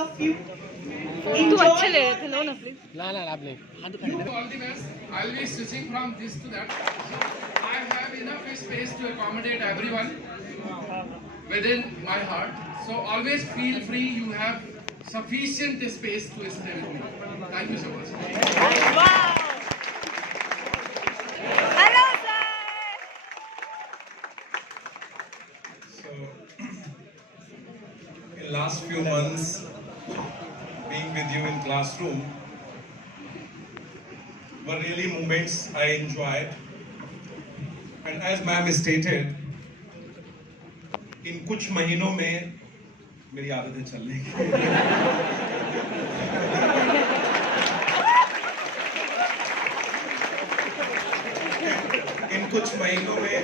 of you. तू अच्छे ले रहे थे, लो ना प्लीज। ला ला आप ले। All the best. I'll be switching from this to that. I have enough space to accommodate everyone within my heart. So always feel free. You have sufficient space to stay with me. Thank you so much. Wow. Hello sir. So, in last few months, being with you in classroom were really moments I enjoyed. And as ma'am stated, in कुछ महीनों में मेरी आदतें चलने की इन कुछ महीनों में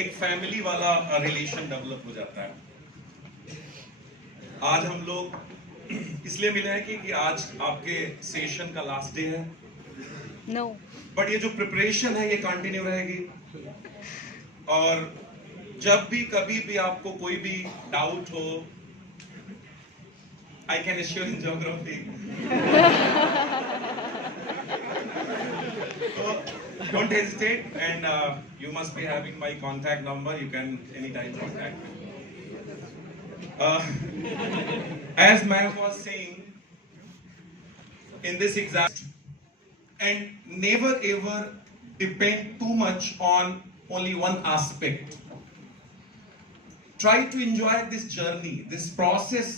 एक फैमिली वाला रिलेशन डेवलप हो जाता है। आज हम लोग इसलिए मिले हैं कि आज आपके सेशन का लास्ट डे है। No. बट ये जो प्रिपरेशन है ये कंटिन्यू रहेगी, और जब भी कभी भी आपको कोई भी डाउट हो, I can assure in geography, so don't hesitate, and you must be having my contact number. You can anytime contact me. As ma'am was saying, in this exam, and never ever depend too much on only one aspect. Try to enjoy this journey, this process.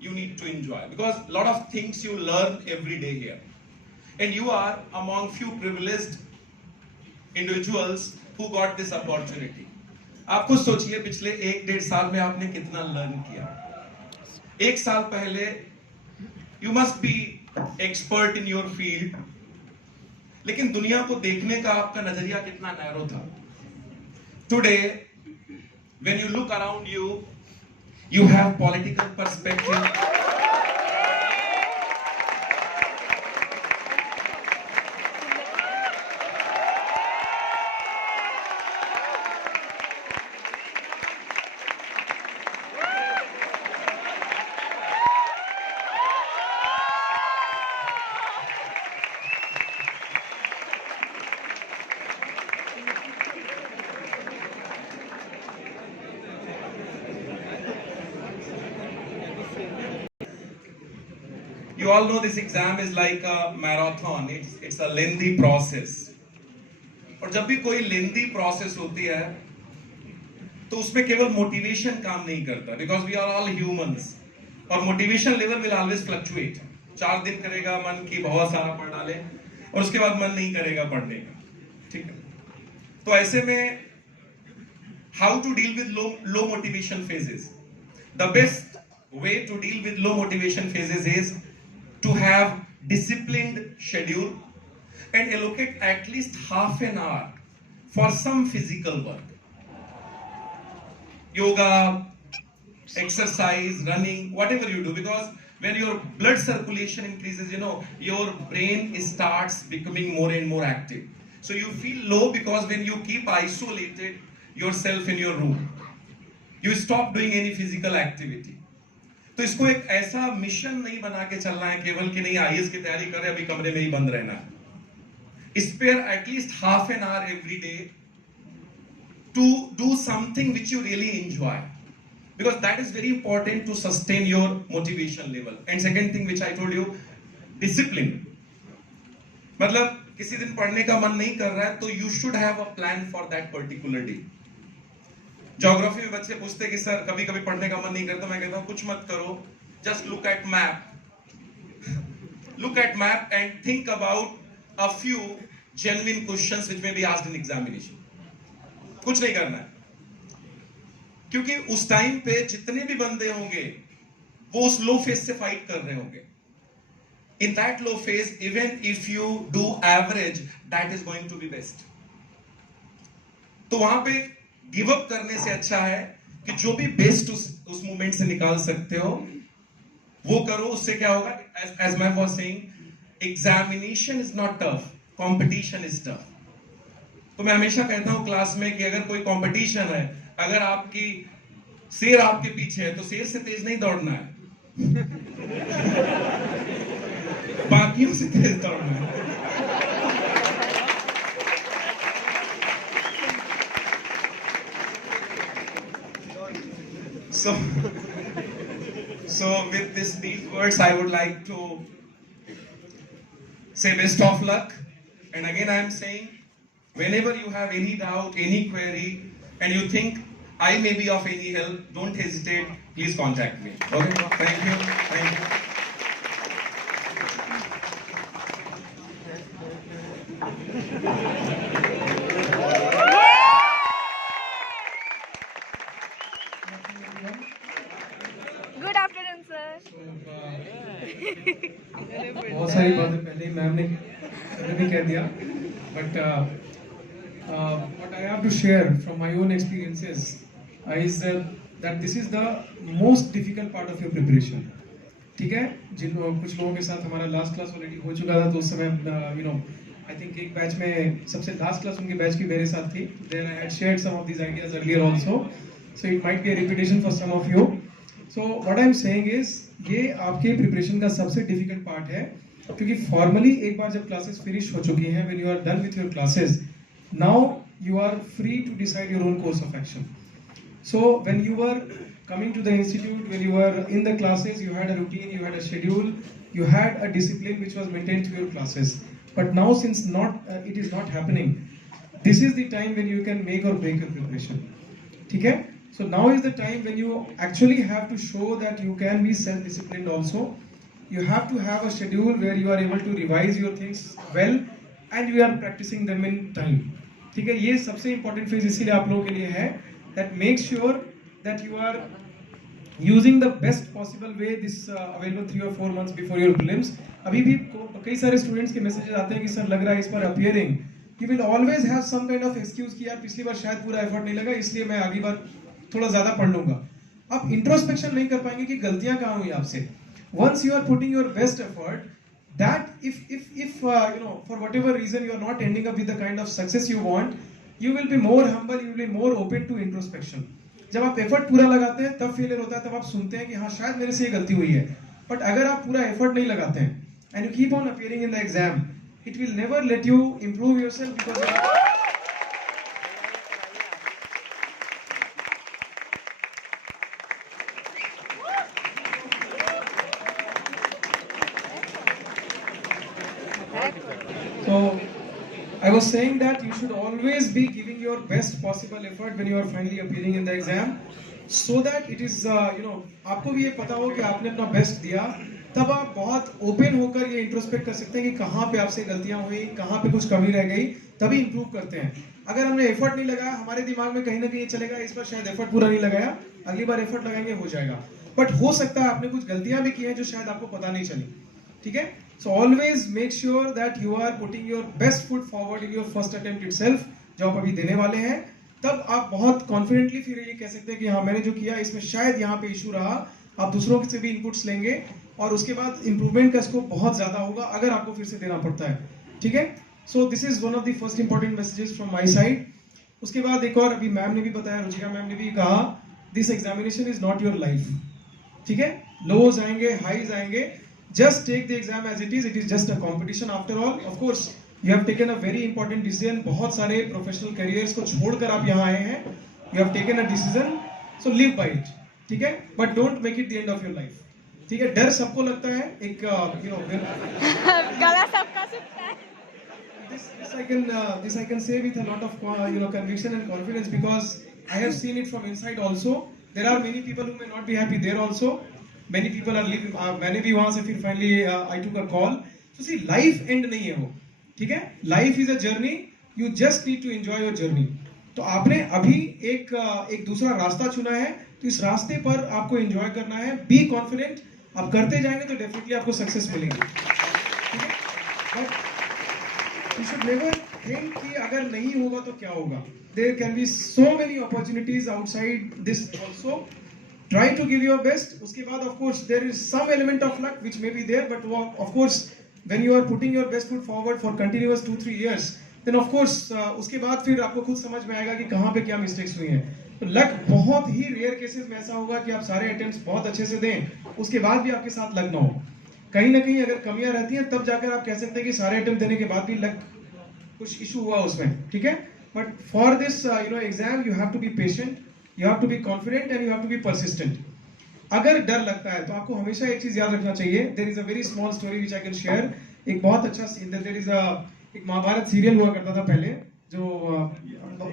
You need to enjoy, because a lot of things you learn every day here, and you are among few privileged individuals who got this opportunity. आप खुद सोचिए पिछले 1-1.5 साल में आपने कितना learn किया। 1 साल पहले you must be expert in your field, लेकिन दुनिया को देखने का आपका नजरिया कितना नैरो था। Today when you look around you, you have political perspective, you all know this exam is like a marathon. It's a lengthy process. और जब भी कोई lengthy process होती है तो उसमें केवल मोटिवेशन काम नहीं करता, because we are all humans, और motivation level will always fluctuate. 4 दिन करेगा मन की बहुत सारा पढ़ डाले, और उसके बाद मन नहीं करेगा पढ़ने का, ठीक है। तो ऐसे में how to deal with low motivation phases? The best way to deal with low motivation phases is to have disciplined schedule and allocate at least half an hour for some physical work. Yoga, exercise, running, whatever you do, because when your blood circulation increases, you know, your brain starts becoming more and more active. So you feel low because when you keep isolated yourself in your room, you stop doing any physical activity. तो इसको एक ऐसा mission नहीं बना के चलना है केवल कि नहीं आईएएस की तैयारी कर रहे अभी कमरे में ही बंद रहना है। Spare at least half an hour every day to do something which you really enjoy, because that is very important to sustain your motivation level. And second thing which I told you, discipline. मतलब किसी दिन पढ़ने का मन नहीं कर रहा है तो you should have a plan for that particular day. Geography में बच्चे पूछते कि सर कभी कभी पढ़ने का मन नहीं करता, मैं कहता हूं कुछ मत करो, just look at map and think about a few genuine questions which may be asked in examination. कुछ नहीं करना है, क्योंकि उस टाइम पे जितने भी बंदे होंगे वो उस लो फेज से फाइट कर रहे होंगे। In that low phase even if you do average, that is going to be best. तो वहां पे गिव अप करने से अच्छा है कि जो भी बेस्ट उस मूवमेंट से निकाल सकते हो वो करो। उससे क्या होगा, एज मैं was saying, examination is not tough, competition is tough. तो मैं हमेशा कहता हूं क्लास में कि अगर कोई कंपटीशन है, अगर आपकी शेर आपके पीछे है तो शेर से तेज नहीं दौड़ना है, बाकियों से तेज दौड़ना है। So with these words, I would like to say best of luck. And again, I am saying, whenever you have any doubt, any query, and you think I may be of any help, don't hesitate. Please contact me. Okay? Thank you. Thank you. Good afternoon, sir. बहुत सारी बातें पहले ही ma'am ने भी कह दिया, but what I have to share from my own experiences is that this is the most difficult part of your preparation. ठीक है, कुछ लोगों के साथ हमारा लास्ट क्लास ऑलरेडी हो चुका था, तो उस समय I think एक बैच में सबसे लास्ट क्लास उनके बैच की मेरे साथ थी. Then I had shared some of these ideas earlier also, so it might be a repetition for some of you. So what I'm saying is, ये आपके प्रिपरेशन का सबसे डिफिकल्ट पार्ट है, क्योंकि फॉर्मली एक बार जब क्लासेस फिनिश हो चुकी हैं, when you are done with your classes, now you are free to decide your own course of action. So when you were coming to the institute, when you were in the classes, you had a routine, you had a schedule, you had a discipline which was maintained through your classes. But now since it is not happening, this is the time when you can make or break your preparation. ठीक है? So now is the time when you actually have to show that you can be self-disciplined also. You have to have a schedule where you are able to revise your things well and you are practicing them in time. ठीक है, ये सबसे important phase इसीलिए आप लोगों के लिए है, that make sure that you are using the best possible way this available 3 or 4 months before your prelims. अभी भी कई सारे students के messages आते हैं कि सर लग रहा है इस बार appearing. You will always have some kind of excuse कि यार पिछली बार शायद पूरा effort नहीं लगा, इसलिए मैं अगली बार थोड़ा ज्यादा पढ़ लूंगा. आप इंट्रोस्पेक्शन नहीं कर पाएंगे कि गलतियां कहाँ हुई आपसे. Once you are putting your best effort, that if for whatever reason you are not ending up with the kind of success you want, you will be more humble, you will be more open to introspection. जब आप effort पूरा लगाते हैं तब failure होता है, तब आप सुनते हैं कि हाँ शायद मेरे से ये गलती हुई है. बट अगर आप पूरा एफर्ट नहीं लगाते हैं and you keep on appearing in the exam, it will never let you improve yourself because So I was saying that you should always be giving your best possible effort when you are finally appearing in the exam, so that it is आपको भी ये पता हो कि आपने अपना best दिया. तब आप बहुत ओपन होकर ये इंट्रोस्पेक्ट कर सकते हैं कि कहाँ पे आपसे गलतियां हुई, कहाँ पे कुछ कमी रह गई, तभी इंप्रूव करते हैं. अगर हमने एफर्ट नहीं लगाया, हमारे दिमाग में कहीं ना कहीं चलेगा इस बार शायद एफर्ट पूरा नहीं लगाया, अगली बार एफर्ट लगाएंगे हो जाएगा. बट हो सकता है आपने कुछ गलतियां भी की हैं जो शायद आपको पता नहीं चली. ठीक है, so always make sure that you are putting your best foot forward in your first attempt itself, जो आप अभी देने वाले हैं. तब आप बहुत कॉन्फिडेंटली फिर ये कह सकते हैं कि हाँ मैंने जो किया इसमें शायद यहाँ पे इशू रहा. आप दूसरों से भी इनपुट्स लेंगे और उसके बाद इंप्रूवमेंट का स्कोप बहुत ज्यादा होगा अगर आपको फिर से देना पड़ता है. ठीक है, so this is one of the first important messages from my side. उसके बाद एक और अभी मैम ने भी बताया, रुचिका मैम ने भी कहा, this examination is not your life. ठीक है, लोज आएंगे, हाईज आएंगे. Just take the exam as it is. It is just a competition after all. Of course, you have taken a very important decision. बहुत सारे professional careers को छोड़कर आप यहाँ आए हैं. You have taken a decision, so live by it. ठीक है? But don't make it the end of your life. ठीक है? डर सबको लगता है. एक गला सबका सूखता है. This I can say with a lot of conviction and confidence because I have seen it from inside also. There are many people who may not be happy there also. Many people are leaving. मैंने भी वहाँ से फिर finally I took a call. So see, life end नहीं है वो. ठीक है? Life is a journey. You just need to enjoy your journey. तो आपने अभी एक दूसरा रास्ता चुना है, तो इस रास्ते पर आपको एंजॉय करना है. Be confident. आप करते जाएंगे तो डेफिनेटली आपको सक्सेस मिलेगी. ठीक है? But you should never think कि अगर नहीं होगा तो क्या होगा. There can be so many opportunities outside this also. Try to give your best. उसके बाद of course there is some element of luck which may be there, but of course when you are putting your best foot forward for continuous 2-3 years, then of course उसके बाद फिर आपको खुद समझ में आएगा कि कहाँ पे क्या mistakes हुई हैं. लक बहुत ही रेयर केसेस में ऐसा होगा कि आप सारे अटेम्प्ट्स बहुत अच्छे से दें, उसके बाद भी आपके साथ लक ना हो। कहीं ना कहीं अगर कमियां रहती हैं तब जाकर आप कह सकते हैं कि सारे अटेम्प्ट देने के बाद भी लक कुछ इशू हुआ उसमें, ठीक है। But for this exam you have to be patient, you have to be confident and you have to be persistent. अगर डर लगता है तो आपको हमेशा एक चीज याद रखना चाहिए। There is a very small story which I can share. एक बहुत अच्छा देयर इज एक महाभारत सीरियल हुआ करता था पहले, जो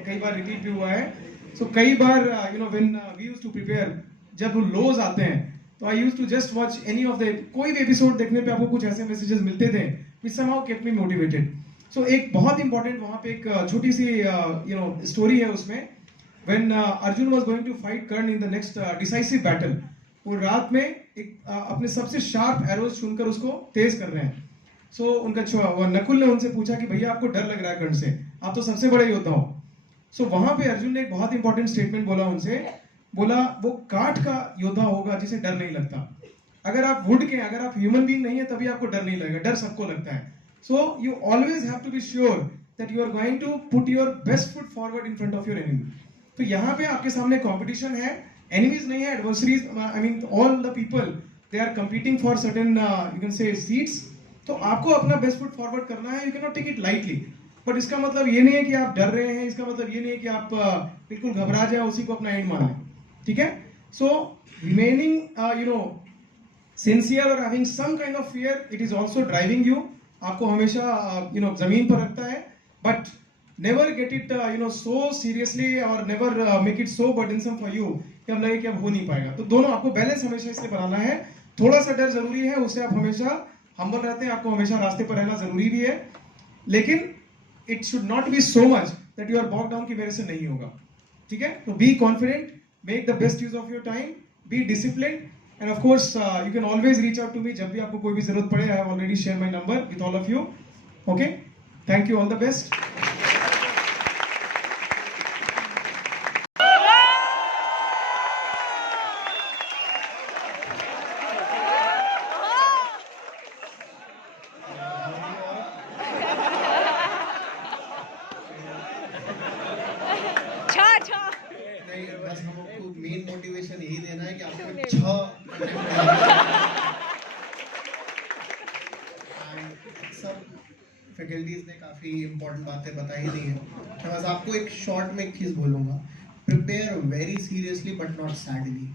कई बार रिपीट भी हुआ है। सो कई बार when we used to prepare, जब लोज आते हैं तो I used to just watch any of the, कोई भी एपिसोड देखने पे आपको कुछ ऐसे मैसेजेस मिलते थे which somehow kept me motivated. So एक बहुत इंपॉर्टेंट वहां पे एक छोटी सी स्टोरी है उसमें। When Arjun was going to fight Karna in the next decisive battle, वो रात में एक अपने सबसे शार्प एरोज चुनकर उसको तेज कर रहे हैं। सो उनका नकुल ने उनसे पूछा कि भैया आपको डर लग रहा है कर्ण से, आप तो सबसे बड़े योद्धा हो। सो वहां पे अर्जुन ने एक बहुत इंपॉर्टेंट स्टेटमेंट बोला उनसे, बोला वो काठ का योद्धा होगा जिसे डर नहीं लगता। अगर आप वुड के, अगर आप ह्यूमन बीइंग नहीं है तभी आपको डर नहीं लगेगा, डर सबको लगता है। So you always have to be sure that you are going to put your best foot forward in front of your enemy. तो यहाँ पे आपके सामने कंपटीशन है, एनिमीज नहीं है, adversaries, I mean all the people they are competing for certain you can say seats. तो आपको अपना बेस्ट फुट फॉरवर्ड करना है, you can not take it lightly. But इसका मतलब ये नहीं है कि आप डर रहे हैं, इसका मतलब ये नहीं है कि आप बिल्कुल घबरा जाए, उसी को अपना एंड मान लें, ठीक है। सो रिमेनिंग सिंसियर और having some kind of fear, it is also driving you, आपको हमेशा जमीन पर रखता है। But never get it so seriously और never make it so burdensome for you कि अब लगे कि अब हो नहीं पाएगा। तो दोनों आपको बैलेंस हमेशा इससे बनाना है। थोड़ा सा डर जरूरी है, उससे आप हमेशा हम्बल रहते हैं, आपको हमेशा रास्ते पर रहना जरूरी भी है, लेकिन it should not be so much that you are bogged down कि मेरे से नहीं होगा, ठीक है। तो be confident, make the best use of your time, be discipline and of course you can always reach out to me जब भी आपको कोई भी जरूरत पड़े। I have already share my number with all of you. Okay, thank you, all the best. नहीं, बस हमको मेन मोटिवेशन यही देना है कि आपको 6 सब फैकल्टीज ने काफ़ी इंपॉर्टेंट बातें बताई दी हैं। मैं बस आपको एक शॉर्ट में एक चीज़ बोलूँगा, prepare very seriously but not sadly.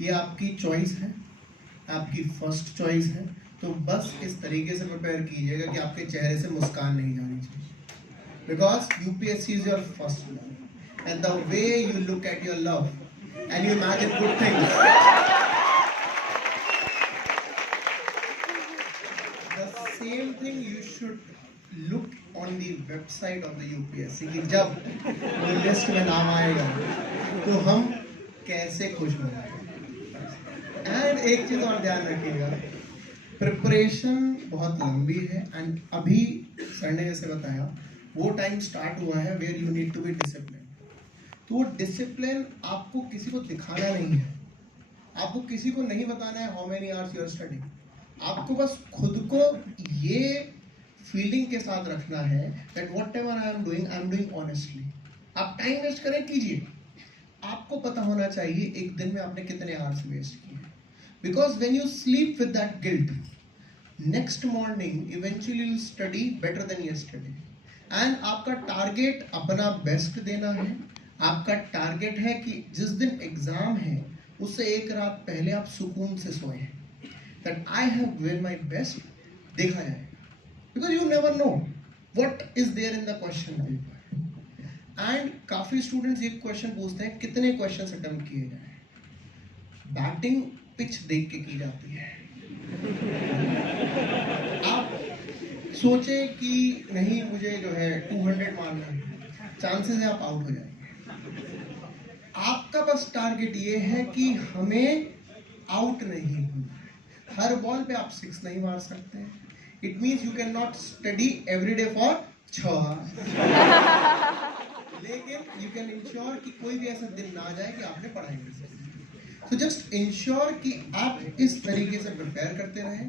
ये आपकी चॉइस है, आपकी फर्स्ट चॉइस है, तो बस इस तरीके से प्रिपेयर कीजिएगा कि आपके चेहरे से मुस्कान नहीं जानी चाहिए। Because UPSC is your first love, and the way you look at your love and you imagine good things, the same thing you should look on the website of the UPSC कि जब वो list में नाम आएगा तो हम कैसे खुश होंगे। एंड एक चीज़ और ध्यान रखिएगा, प्रिपरेशन बहुत लंबी है एंड अभी सर ने जैसे बताया वो टाइम स्टार्ट हुआ है where you need to be discipline. तो वो डिसिप्लिन आपको किसी को दिखाना नहीं है, आपको किसी को नहीं बताना है how many hours you are studying. आपको बस खुद को ये फीलिंग के साथ रखना है that whatever I am doing honestly. आप टाइम वेस्ट करें कीजिए, आपको पता होना चाहिए एक दिन में आपने कितने आवर्स वेस्ट किए। Because when you sleep with that guilt, next morning eventually you study better than yesterday. And आपका टारगेट अपना बेस्ट देना है। आपका टारगेट है कि जिस दिन एग्जाम है उससे एक रात पहले आप सुकून से सोए, that I have given my best. देखा जाए, because you never know what is there in the question paper. And काफी स्टूडेंट्स एक क्वेश्चन पूछते हैं कितने क्वेश्चन अटेम्प्ट किए जाए। बैटिंग पिच देख के की जाती है। आप सोचे कि नहीं मुझे जो है 200 मारना है, चांसेस है आप आउट हो जाएंगे। आपका बस टारगेट ये है कि हमें आउट नहीं होना। हर बॉल पे आप 6 नहीं मार सकते। It means you can not study every day for 6 hours, लेकिन यू कैन इंश्योर कि कोई भी ऐसा दिन ना जाए कि आपने पढ़ाई नहीं की। तो जस्ट इंश्योर कि आप इस तरीके से प्रिपेयर करते रहें।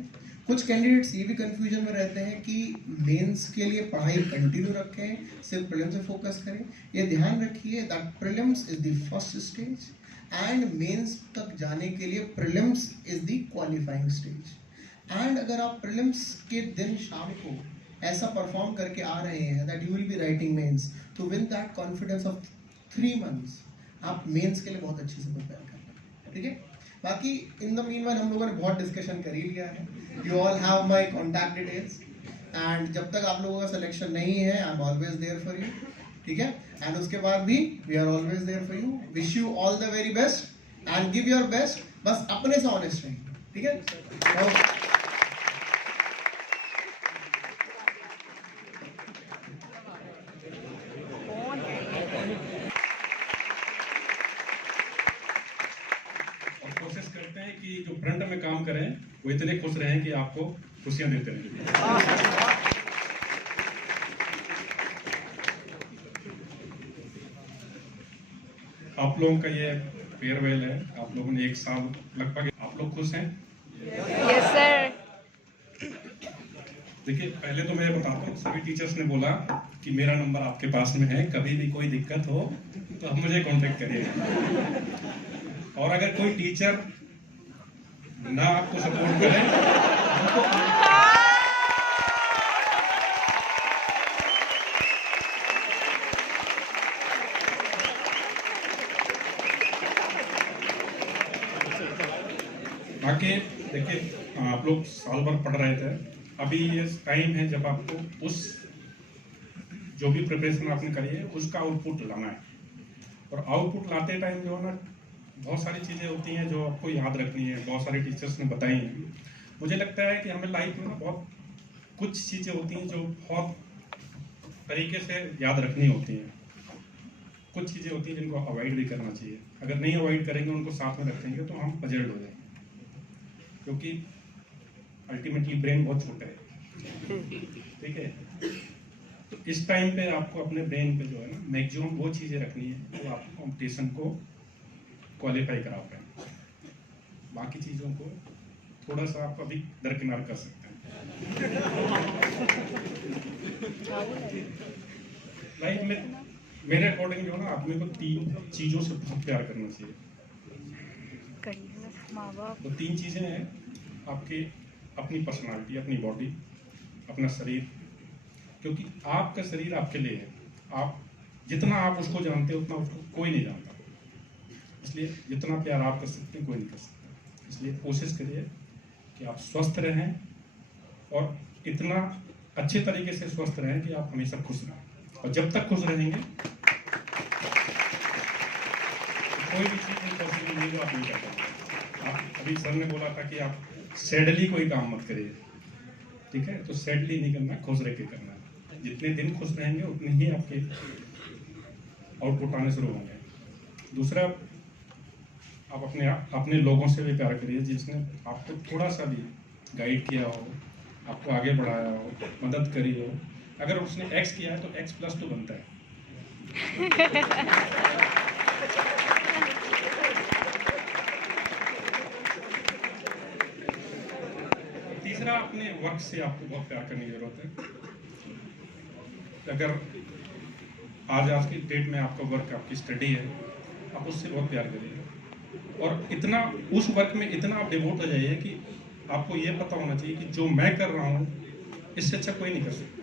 कुछ कैंडिडेट्स ये भी कंफ्यूजन में रहते हैं कि मेंस के लिए पढ़ाई कंटिन्यू रखें, सिर्फ प्रीलिम्स पे फोकस करें। ये ध्यान रखिए that prelims is the first stage and mains तक जाने के लिए prelims is the qualifying stage. And अगर आप प्रीलिम्स के दिन शाम को ऐसा परफॉर्म करके आ रहे हैं that you will be writing mains, तो win that confidence of 3 months आप मेंस के लिए बहुत अच्छे से प्रिपेयर कर लें, ठीक है। बाकी इन द मीनवाइल हम लोगों ने बहुत डिस्कशन कर ही लिया है। You all have my contact details and जब तक आप लोगों का सिलेक्शन नहीं है I am always there for you, ठीक है। एंड उसके बाद भी we are always there for you. Wish you all the very best and give your best, बस अपने से ऑनेस्ट रहिए, ठीक है। कोशिश करते हैं कि जो फ्रंट में काम करें वो इतने खुश रहें कि आपको खुशियां देते रहें। आप लोगों का ये फेयरवेल है, आप लोगों ने 1 साल लगभग, आप लोग खुश हैं? Yes, sir. देखिए पहले तो मैं बताता हूँ, सभी टीचर्स ने बोला कि मेरा नंबर आपके पास में है, कभी भी कोई दिक्कत हो तो आप मुझे कांटेक्ट करिएगा। और अगर कोई टीचर ना आपको सपोर्ट करे उनको बाकी देखिए आप लोग साल भर पढ़ रहे थे, अभी ये टाइम है जब आपको उस जो भी प्रिपरेशन आपने करी है उसका आउटपुट लाना है। और आउटपुट लाते टाइम जो है ना, बहुत सारी चीज़ें होती हैं जो आपको याद रखनी है, बहुत सारे टीचर्स ने बताई हैं। मुझे लगता है कि हमें लाइफ में ना बहुत कुछ चीज़ें होती हैं जो बहुत तरीके से याद रखनी होती हैं, कुछ चीज़ें होती हैं जिनको अवॉइड भी करना चाहिए। अगर नहीं अवॉइड करेंगे, उनको साथ में रखेंगे तो हम पजल्ड हो जाएंगे, क्योंकि अल्टीमेटली ब्रेन बहुत छोटा है, ठीक है। तो इस टाइम पे आपको अपने ब्रेन पे जो है ना मैक्सिमम वो चीज़ें रखनी है जो आपको कॉम्पिटिशन को क्वालिफाई करा पाए। बाकी चीज़ों को थोड़ा सा आप अभी दरकिनार कर सकते हैं। लाइफ में मेरे अकॉर्डिंग जो है ना, आदमी को 3 चीज़ों से बहुत प्यार करना चाहिए। तो 3 चीज़ें हैं आपके, अपनी पर्सनालिटी, अपनी बॉडी, अपना शरीर, क्योंकि आपका शरीर आपके लिए है। आप जितना आप उसको जानते हो उतना उसको कोई नहीं जानता, इसलिए जितना प्यार आप कर सकते हैं कोई नहीं कर सकता। इसलिए कोशिश करिए कि आप स्वस्थ रहें और इतना अच्छे तरीके से स्वस्थ रहें कि आप हमेशा खुश रहें। और जब तक खुश रहेंगे कोई भी चीज़ इम्पॉसिबल नहीं जो आप नहीं कर सकते। आप अभी सर ने बोला था कि आप सैडली कोई काम मत करिए, ठीक है। तो सैडली नहीं करना, खुश रह के करना है। जितने दिन खुश रहेंगे उतने ही आपके आउटपुट आने शुरू होंगे। दूसरा, आप अपने लोगों से भी प्यार करिए, जिसने आपको थोड़ा सा भी गाइड किया हो, आपको आगे बढ़ाया हो, मदद करी हो। अगर उसने X किया है तो X+ तो बनता है। तीसरा, अपने वर्क से आपको बहुत प्यार करने की जरूरत है। अगर आज की डेट में आपका वर्क, आपकी स्टडी है, आप उससे बहुत प्यार करिए और इतना उस वर्क में इतना आप डिवोट हो जाइए कि आपको ये पता होना चाहिए कि जो मैं कर रहा हूँ इससे अच्छा कोई नहीं कर सकता।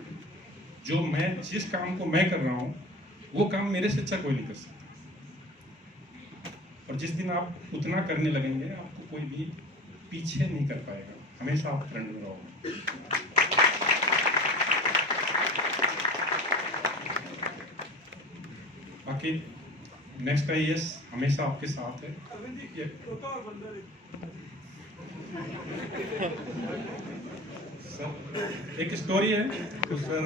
जिस काम को मैं कर रहा हूँ वो काम मेरे से अच्छा कोई नहीं कर सकता। और जिस दिन आप उतना करने लगेंगे, आपको कोई भी पीछे नहीं कर पाएगा, हमेशा आप फ्रंट में रहोगे। बाकी नेक्स्ट IAS हमेशा आपके साथ है। सर एक स्टोरी है तो सर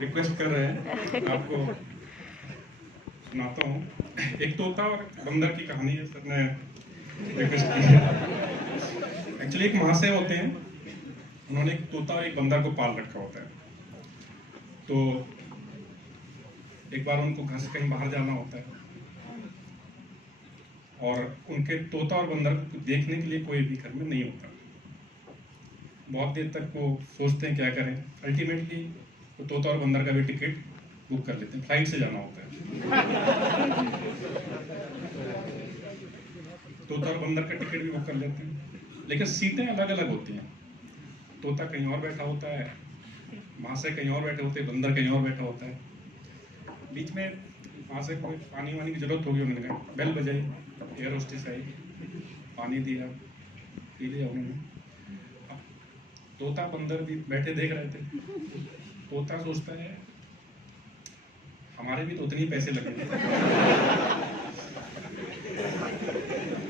रिक्वेस्ट कर रहे हैं, आपको सुनाता हूँ। एक तोता और बंदर की कहानी है, सर ने रिक्वेस्ट की है। एक्चुअली एक महाशय होते हैं, उन्होंने एक तोता और एक बंदर को पाल रखा होता है। तो एक बार उनको घर से कहीं बाहर जाना होता है और उनके तोता और बंदर को देखने के लिए कोई भी घर में नहीं होता। बहुत देर तक वो सोचते हैं क्या करें। अल्टीमेटली वो तोता और बंदर का भी टिकट बुक कर लेते हैं, फ्लाइट से जाना होता है। तोता और बंदर का टिकट भी बुक कर लेते हैं, लेकिन सीटें अलग अलग होती हैं। तोता कहीं और बैठा होता है, वहाँ से कहीं और बैठे होते हैं, बंदर कहीं और बैठा होता है। बीच में वहाँ से कोई पानी वानी की जरूरत होगी, उन्होंने कहा बेल बजाई, एयर होस्टेस आई, पानी दिया, पी लिया उन्होंने। तोता बंदर भी बैठे देख रहे थे। तोता सोचता है हमारे भी तो उतने ही पैसे लगे,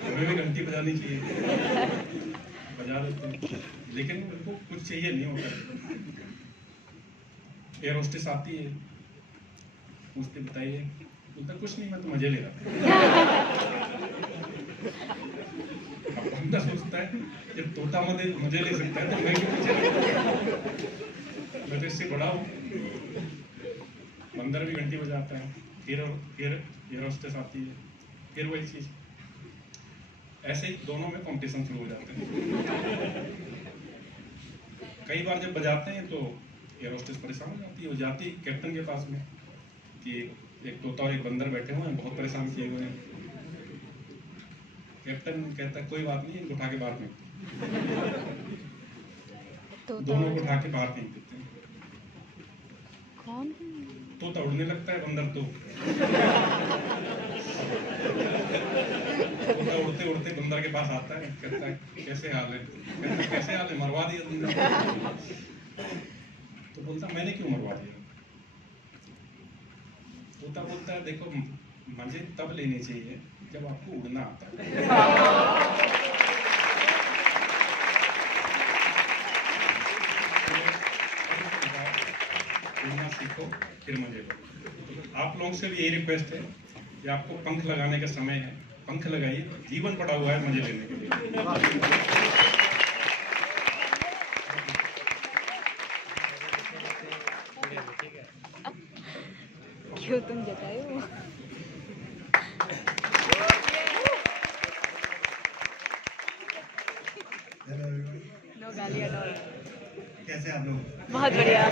हमें भी घंटी बजानी चाहिए, बजा देते हैं। लेकिन उनको कुछ चाहिए नहीं होता। एयर होस्टेस आती है, पूछते बताइए, बोलता कुछ नहीं, मैं तो मजे ले रहा था। अब बंदा सोचता है जब तोता मजे ले सकता है तो मैं क्यों मजे ले, मैं तो इससे बड़ा हूँ। बंदर भी घंटी बजाता है, फिर एयर होस्टेस आती है, फिर वही चीज। ऐसे ही दोनों में कंपटीशन शुरू हो जाते हैं। कई बार जब बजाते हैं तो एयर होस्टेस परेशान हो जाती है। वो जाती है कैप्टन के पास में कि एक तोता और एक बंदर बैठे हुए हैं, बहुत परेशान किए हुए हैं। कैप्टन कहता है कोई बात नहीं, इनको उठा के बाहर फेंक, दोनों को उठा के बाहर फेंक देते हैं। कौन है? तोता उड़ने लगता है, बंदर तो तोता उड़ते उड़ते बंदर के पास आता है, कहता है कैसे हाल है? कहता है कैसे हाल है, मरवा दिया तुमने। तो बोलता मैंने क्यों मरवा दिया? तोता बोलता है देखो मजे तब लेने चाहिए जब आपको उड़ना आता है। उड़ना सीखो फिर मजे लो। आप लोगों से भी यही रिक्वेस्ट है कि आपको पंख लगाने का समय है, पंख लगाइए, जीवन पड़ा हुआ है मजे लेने के लिए। क्यों तुम जताए हो? हेलो एवरीवन, नो गाली एट ऑल। कैसे हैं आप लोग? बहुत बढ़िया।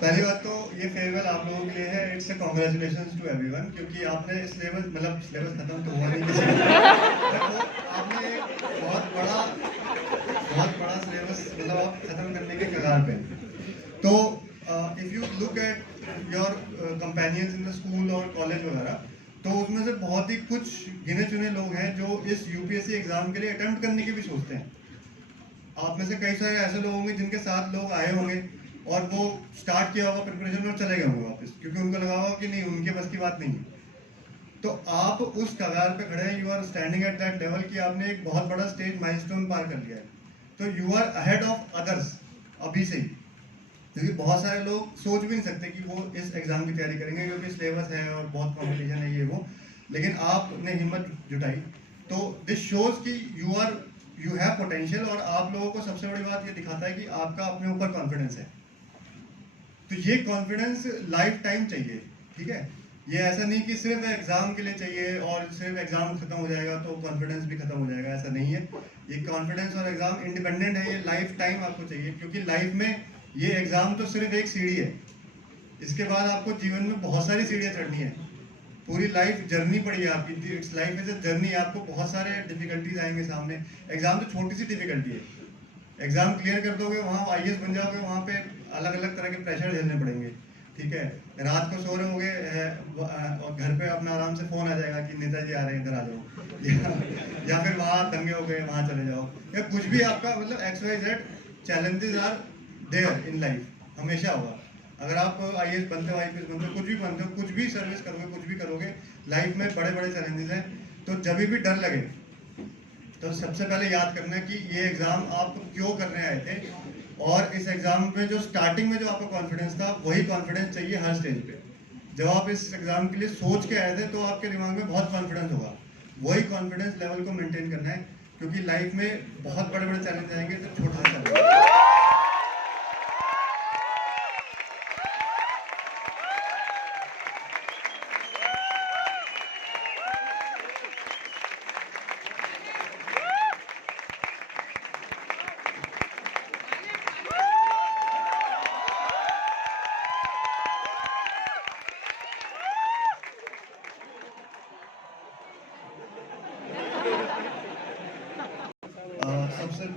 पहली बात तो ये फेयरवेल आप लोगों के लिए है। It's a congratulations to everyone, क्योंकि आपने सिलेबस खत्म तो हुआ नहीं किसी का। देखो आपने एक बहुत बड़ा सिलेबस आप खत्म करने के कगार पे। तो if you look at your companions in the school और कॉलेज वगैरह, तो उसमें से बहुत ही कुछ गिने चुने लोग हैं जो इस यूपीएससी एग्जाम के लिए अटेम्प्ट करने की भी सोचते हैं। आप में से कई सारे ऐसे लोग होंगे जिनके साथ लोग आए होंगे और वो स्टार्ट किया होगा प्रिपरेशन और चले गए होंगे वापस, क्योंकि उनको लगा होगा कि नहीं उनके बस की बात नहीं है। तो आप उस कगार पे खड़े हैं, you are standing at that level कि आपने एक बहुत बड़ा स्टेज माइलस्टोन पार कर लिया है। तो you are ahead of others अभी से ही, क्योंकि बहुत सारे लोग सोच भी नहीं सकते कि वो इस एग्जाम की तैयारी करेंगे, क्योंकि सिलेबस है और बहुत कॉम्पिटिशन है ये वो। लेकिन आपने हिम्मत जुटाई, तो दिस शोज कि यू हैव पोटेंशियल। और आप लोगों को सबसे बड़ी बात ये दिखाता है कि आपका अपने ऊपर कॉन्फिडेंस है। तो ये कॉन्फिडेंस लाइफ टाइम चाहिए, ठीक है? ये ऐसा नहीं कि सिर्फ एग्जाम के लिए चाहिए और सिर्फ एग्जाम खत्म हो जाएगा तो कॉन्फिडेंस भी खत्म हो जाएगा, ऐसा नहीं है। ये कॉन्फिडेंस और एग्जाम इंडिपेंडेंट है, ये लाइफ टाइम आपको चाहिए, क्योंकि लाइफ में ये एग्जाम तो सिर्फ एक सीढ़ी है। इसके बाद आपको जीवन में बहुत सारी सीढ़ियाँ चढ़नी है। पूरी लाइफ जर्नी पड़ी है आपकी, it's life is a journey. आपको बहुत सारे डिफिकल्टीज आएंगे सामने। एग्जाम तो छोटी सी डिफिकल्टी है, एग्जाम क्लियर कर दोगे, वहाँ आईएएस बन जाओगे, वहाँ पे अलग अलग तरह के प्रेशर झेलने पड़ेंगे, ठीक है? रात को सो रहे होगे और घर पे अपना आराम से फोन आ जाएगा कि नेताजी आ रहे हैं, इधर आ जाओ। या फिर वहाँ दंगे हो गए, वहाँ चले जाओ, या कुछ भी आपका मतलब XYZ challenges are there in life, हमेशा होगा। अगर आप आईएएस बनते हो, आईपीएस बनते हो, कुछ भी बनते हो, कुछ भी सर्विस करोगे, कुछ भी करोगे, लाइफ में बड़े बड़े चैलेंजेस हैं। तो जब भी डर लगे तो सबसे पहले याद करना है कि ये एग्जाम आप क्यों करने आए थे, और इस एग्जाम में जो स्टार्टिंग में जो आपका कॉन्फिडेंस था वही कॉन्फिडेंस चाहिए हर स्टेज पे। जब आप इस एग्जाम के लिए सोच के आए थे तो आपके दिमाग में बहुत कॉन्फिडेंस होगा, वही कॉन्फिडेंस लेवल को मेंटेन करना है, क्योंकि लाइफ में बहुत बड़े बड़े चैलेंज आएंगे तो छोटे से चैलेंज।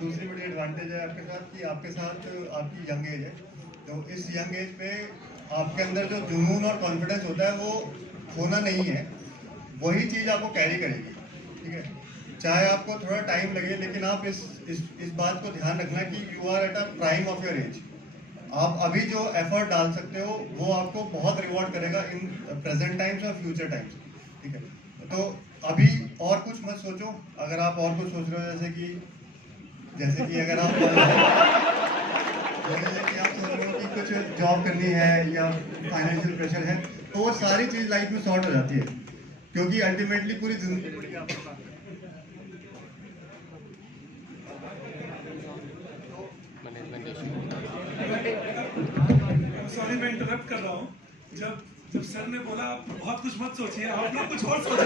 दूसरी बड़ी एडवांटेज है आपके साथ कि आपके साथ आपकी यंग एज है, तो इस यंग एज पे आपके अंदर जो जुनून और कॉन्फिडेंस होता है वो खोना नहीं है, वही चीज़ आपको कैरी करेगी, ठीक है। चाहे आपको थोड़ा टाइम लगे, लेकिन आप इस बात को ध्यान रखना कि you are at a prime of your age. आप अभी जो एफर्ट डाल सकते हो वो आपको बहुत रिवॉर्ड करेगा इन प्रेजेंट टाइम्स और फ्यूचर टाइम्स, ठीक है। तो अभी और कुछ मत सोचो। अगर आप और कुछ सोच रहे हो जैसे कि अगर आप सोच रहे हो कि कुछ जॉब करनी है या फाइनेंशियल प्रेशर है, तो वो सारी चीज़ लाइफ में सॉर्ट हो जाती है, क्योंकि अल्टीमेटली पूरी जिंदगी पड़ी आपके पास। सॉरी मैं इंटरप्ट कर रहा हूँ। जब सर ने बोला आप बहुत कुछ मत सोचिए, आप लोग कुछ और सोचिए।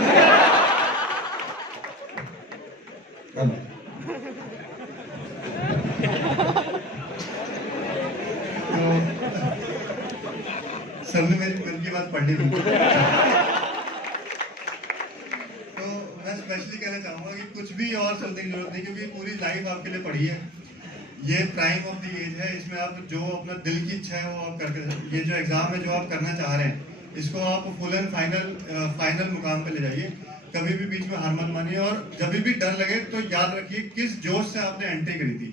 तो सर ने मेरी मन की बात पढ़नी थी। तो मैं स्पेशली कहना चाहूँगा कि कुछ भी और सोचने की जरूरत नहीं, क्योंकि पूरी लाइफ आपके लिए पड़ी है। ये प्राइम ऑफ द एज है, इसमें आप जो अपना दिल की इच्छा है वो आप करके, ये जो एग्जाम है जो आप करना चाह रहे हैं, इसको आप फुल एंड फाइनल मुकाम पे ले जाइए। कभी भी बीच में हार मत मानिए, और जब भी डर लगे तो याद रखिए किस जोश से आपने एंट्री करी थी।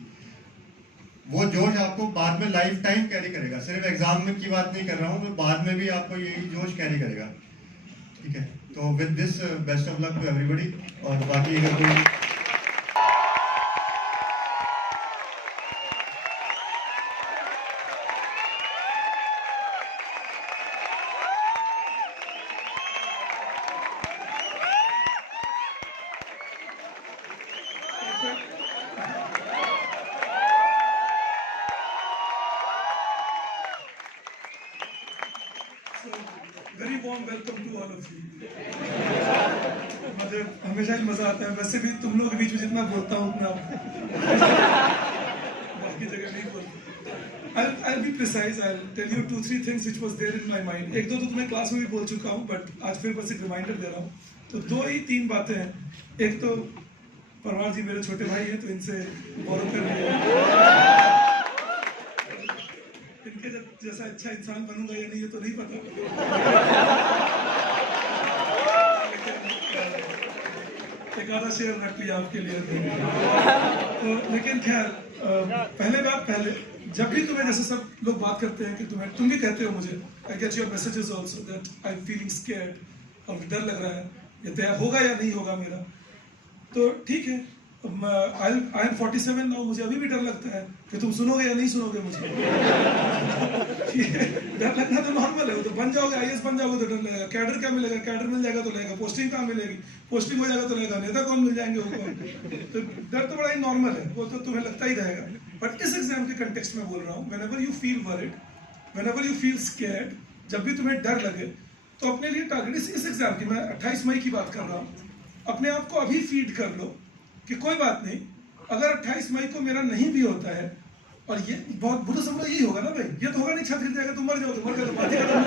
वो जोश आपको बाद में लाइफ टाइम कैरी करेगा। सिर्फ एग्जाम में की बात नहीं कर रहा हूँ, तो बाद में भी आपको यही जोश कैरी करेगा, ठीक है। तो with this best of luck to everybody. और बाकी अगर कोई very warm welcome to all of you. मुझे हमेशा ही मजा आता है, वैसे भी तुम लोग के बीच में जितना बोलता हूँ उतना बाकी जगह नहीं बोलता। I'll be precise. I'll tell you 2-3 things which was there in my mind. एक दो तो तुम्हें क्लास में भी बोल चुका हूँ, बट आज फिर बस एक रिमाइंडर दे रहा हूँ। तो 2 ही 3 बातें हैं। एक तो परवार जी मेरे छोटे भाई हैं, तो इनसे बोलो कर लिया। इनके जैसा अच्छा इंसान बनूंगा या नहीं ये तो नहीं पता, एक आधा शेयर रख लिया आपके लिए। तो लेकिन खैर पहले जब भी तुम्हें जैसे सब लोग बात करते हैं कि तुम भी कहते हो मुझे, I get your messages also that I am feeling scared, और डर लग रहा है ये तय होगा या नहीं होगा मेरा। तो ठीक है, आई एम 47 नाउ, मुझे अभी भी डर लगता है कि तुम सुनोगे या नहीं सुनोगे मुझे। डर लगना तो नॉर्मल है, वो तो बन जाओगे, IAS बन जाओगे तो डर लगेगा। कैडर क्या मिलेगा, कैडर मिल जाएगा तो लगेगा, पोस्टिंग कहाँ मिलेगी, पोस्टिंग हो जाएगा तो लगेगा नेता कौन मिल जाएंगे वो कौन। तो डर तो बड़ा ही नॉर्मल है, वो तो तुम्हें लगता ही रहेगा। बट इस एग्जाम के कंटेक्स्ट में बोल रहा हूँ, whenever you feel worried, whenever you feel scared, जब भी तुम्हें डर लगे तो अपने लिए टारगेट इस एग्जाम की, मैं 28 मई की बात कर रहा हूँ, अपने आप को अभी फीड कर लो कि कोई बात नहीं, अगर 28 मई को मेरा नहीं भी होता है, और ये बहुत बुरा समझ यही होगा ना भाई, ये तो होगा नहीं छत गिर जाएगा तुम मर जाओ, तो मर गए तो बात ही खत्म।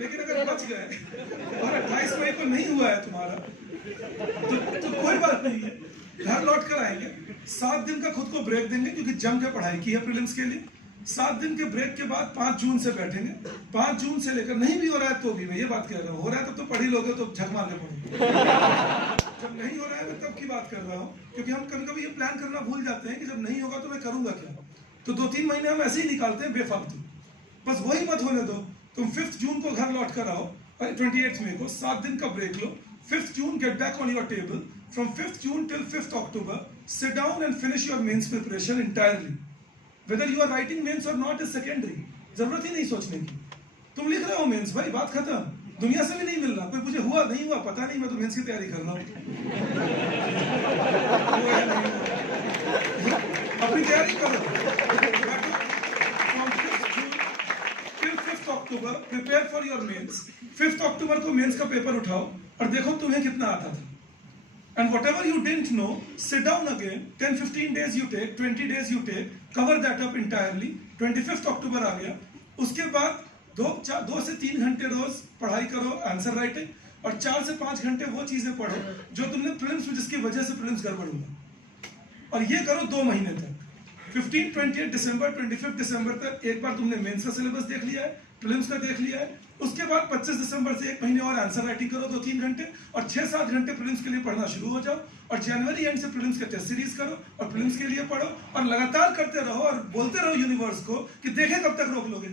लेकिन अगर बच गए और 28 मई को नहीं हुआ है तुम्हारा, तो कोई बात नहीं है, घर लौट कर आएंगे। 7 दिन का खुद को ब्रेक देंगे, क्योंकि जम के पढ़ाई की है प्रीलिम्स के लिए। 7 दिन के ब्रेक के बाद 5 जून से बैठेंगे। 5 जून से लेकर, नहीं भी हो रहा है तो भी, मैं ये बात कह रहा हूँ, हो रहा है तब तो पढ़ ही लोगे, तो झक मार के पढ़ोगे। जब नहीं हो रहा है मैं तब की बात कर रहा हूँ, क्योंकि हम कभी कभी ये प्लान करना भूल जाते हैं कि जब नहीं होगा तो मैं करूंगा क्या। तो 2-3 महीने हम ऐसे ही निकालते हैं बेफालतू। बस वही मत होने दो। तुम 5 जून को घर लौट कर आओ, 28 मई को 7 दिन का break low. 5th June get back on your table. From 5th June till 5th October, sit down and finish your mains preparation entirely. Whether you are writing mains or not is secondary. जरूरत ही नहीं सोचने की। तुम लिख रहे हो mains, भाई बात खत्म। दुनिया से भी नहीं मिल रहा, कोई मुझे हुआ नहीं हुआ पता नहीं, मैं तो मेंस की तैयारी कर रहा हूँ। अपनी तैयारी करो। From 5th June till 5th October, prepare for your mains. 5th October को मेंस का पेपर उठाओ और देखो तुम्हें कितना आता था। And whatever you didn't know, sit down again. 10-15 days you take, 20 days you take, cover that up entirely. 25th October आ गया, उसके बाद 2 से 3 घंटे रोज पढ़ाई करो, आंसर राइटिंग। और 4 से 5 घंटे वो चीजें पढ़ो जो तुमने प्रीलिम्स में, जिसकी वजह से प्रीलिम्स गड़बड़ हुआ। और ये करो 2 महीने तक, 15, 28 दिसंबर, 25 दिसंबर तक एक बार तुमने मेंस का सिलेबस देख लिया है, प्रीलिम्स का देख लिया है। उसके बाद 25 दिसंबर से 1 महीने और आंसर राइटिंग करो 2-3 घंटे, और 6-7 घंटे प्रीलिम्स के लिए पढ़ना शुरू हो जाओ। और जनवरी एंड से प्रीलिम्स के टेस्ट सीरीज करो और प्रीलिम्स के लिए पढ़ो, और लगातार करते रहो और बोलते रहो यूनिवर्स को कि देखें कब तक रोक लोगे।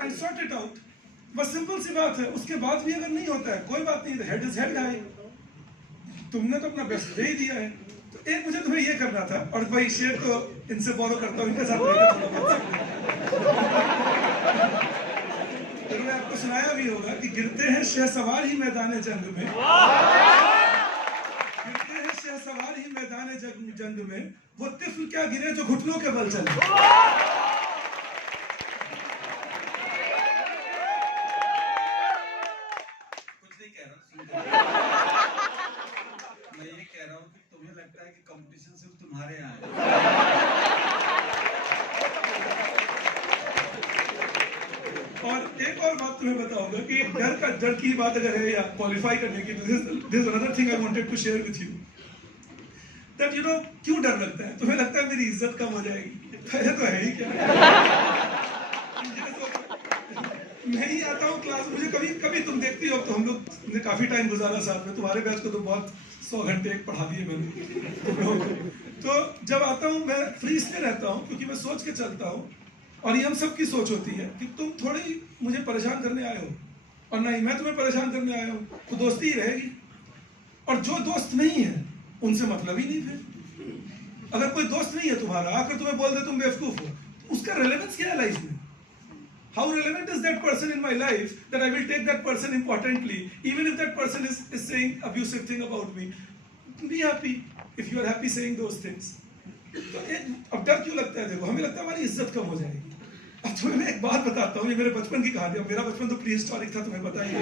and sort it out। बस सिंपल सी बात है। उसके बाद भी अगर नहीं होता है कोई बात नहीं, हेड इज हेड है, तुमने तो अपना बेस्ट दे ही दिया है। तो एक मुझे तुम्हें ये करना था, और भाई शेर तो इनसे बोरो करता हूँ, इनके साथ मैंने आपको सुनाया भी होगा कि गिरते हैं शहसवार ही मैदान जंग में, गिरते हैं शहसवार ही मैदान जंग में, वो तिफल क्या गिरे जो घुटनों के बल चले। मैं ये कह रहा हूँ कि तुम्हें लगता है कि कंपटीशन सिर्फ तुम्हारे यहाँ है। और एक और बात तुम्हें बताऊंगा कि डर की बात अगर है या क्वालिफाई करने की, this another thing I wanted to share with you, that you know क्यों डर लगता है? तुम्हें लगता है मेरी इज्जत कम हो जाएगी? पहले तो है ही क्या, मैं ही आता हूँ क्लास, मुझे कभी तुम देखती हो, तो हम लोग ने काफी टाइम गुजारा साथ में, तुम्हारे बैच को तो बहुत 100 घंटे पढ़ा दिए मैंने तुम लोगों को। तो जब आता हूँ मैं फ्री इसलिए रहता हूँ क्योंकि मैं सोच के चलता हूँ, और ये हम सबकी सोच होती है कि तुम थोड़ी मुझे परेशान करने आए हो, और नहीं मैं तुम्हें परेशान करने आया हूँ, तो दोस्ती ही रहेगी। और जो दोस्त नहीं है उनसे मतलब ही नहीं। फिर अगर कोई दोस्त नहीं है तुम्हारा, आकर तुम्हें बोल दे तुम बेवकूफ हो, तो उसका रेलेवेंस क्या है लाइफ में? How relevant is that person in my life that I will take that person importantly, even if that person is saying abusive thing about me? Be happy if you are happy saying those things. तो अब डर क्यों लगता है? देखो, हमें लगता है हमारी इज्जत कम हो जाएगी। अब तुम्हें मैं एक बात बताता हूँ, ये मेरे बचपन की कहानी है। मेरा बचपन तो प्री हिस्टोरिक था, तुम्हें पता ही है,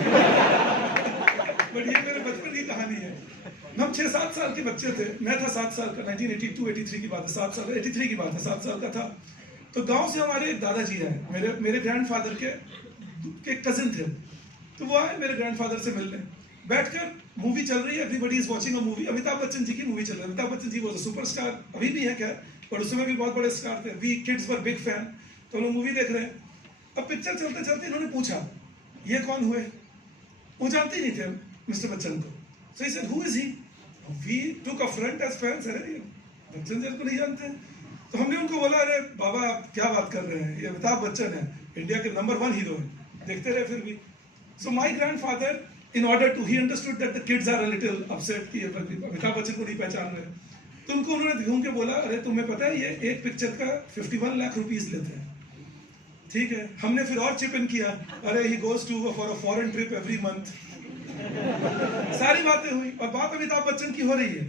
बट ये मेरे बचपन की कहानी है। हम 6-7 साल के बच्चे थे, मैं था 7 साल का, 1982-83 की बात है, 7 साल 83 की बात है, 7 साल का था। तो गांव से हमारे एक दादाजी हैं, मेरे ग्रैंडफादर के कजिन थे, तो वो आए मेरे ग्रैंडफादर से मिलने। बैठकर मूवी चल रही है, everybody is watching a movie, Amitabh Bachchan ji की मूवी चल रही है। अमिताभ बच्चन जी वो सुपरस्टार, अभी भी है क्या, पर उस समय भी बहुत बड़े स्टार थे। We kids were big fan, तो लोग मूवी देख रहे हैं। अब पिक्चर चलते चलते इन्होंने पूछा ये कौन हुए, वो जानते नहीं थे मिस्टर बच्चन को। So he said who is he, we took a front as fans, अरे बच्चन जी को नहीं जानते। तो हमने उनको बोला अरे बाबा आप क्या बात कर रहे हैं, ये अमिताभ बच्चन है, इंडिया के नंबर 1 हीरो है, देखते रहे फिर भी। So my grandfather, in order to, he understood that the kids are a little upset कि अमिताभ बच्चन को नहीं पहचान रहे, तो उनको उन्होंने घूम के बोला अरे तुम्हें पता है ये एक पिक्चर का 51 लाख रुपीस लेते हैं, ठीक है। हमने फिर और चिप इन किया, अरे he goes to for a foreign trip every month. सारी बातें हुई और बात अमिताभ बच्चन की हो रही है।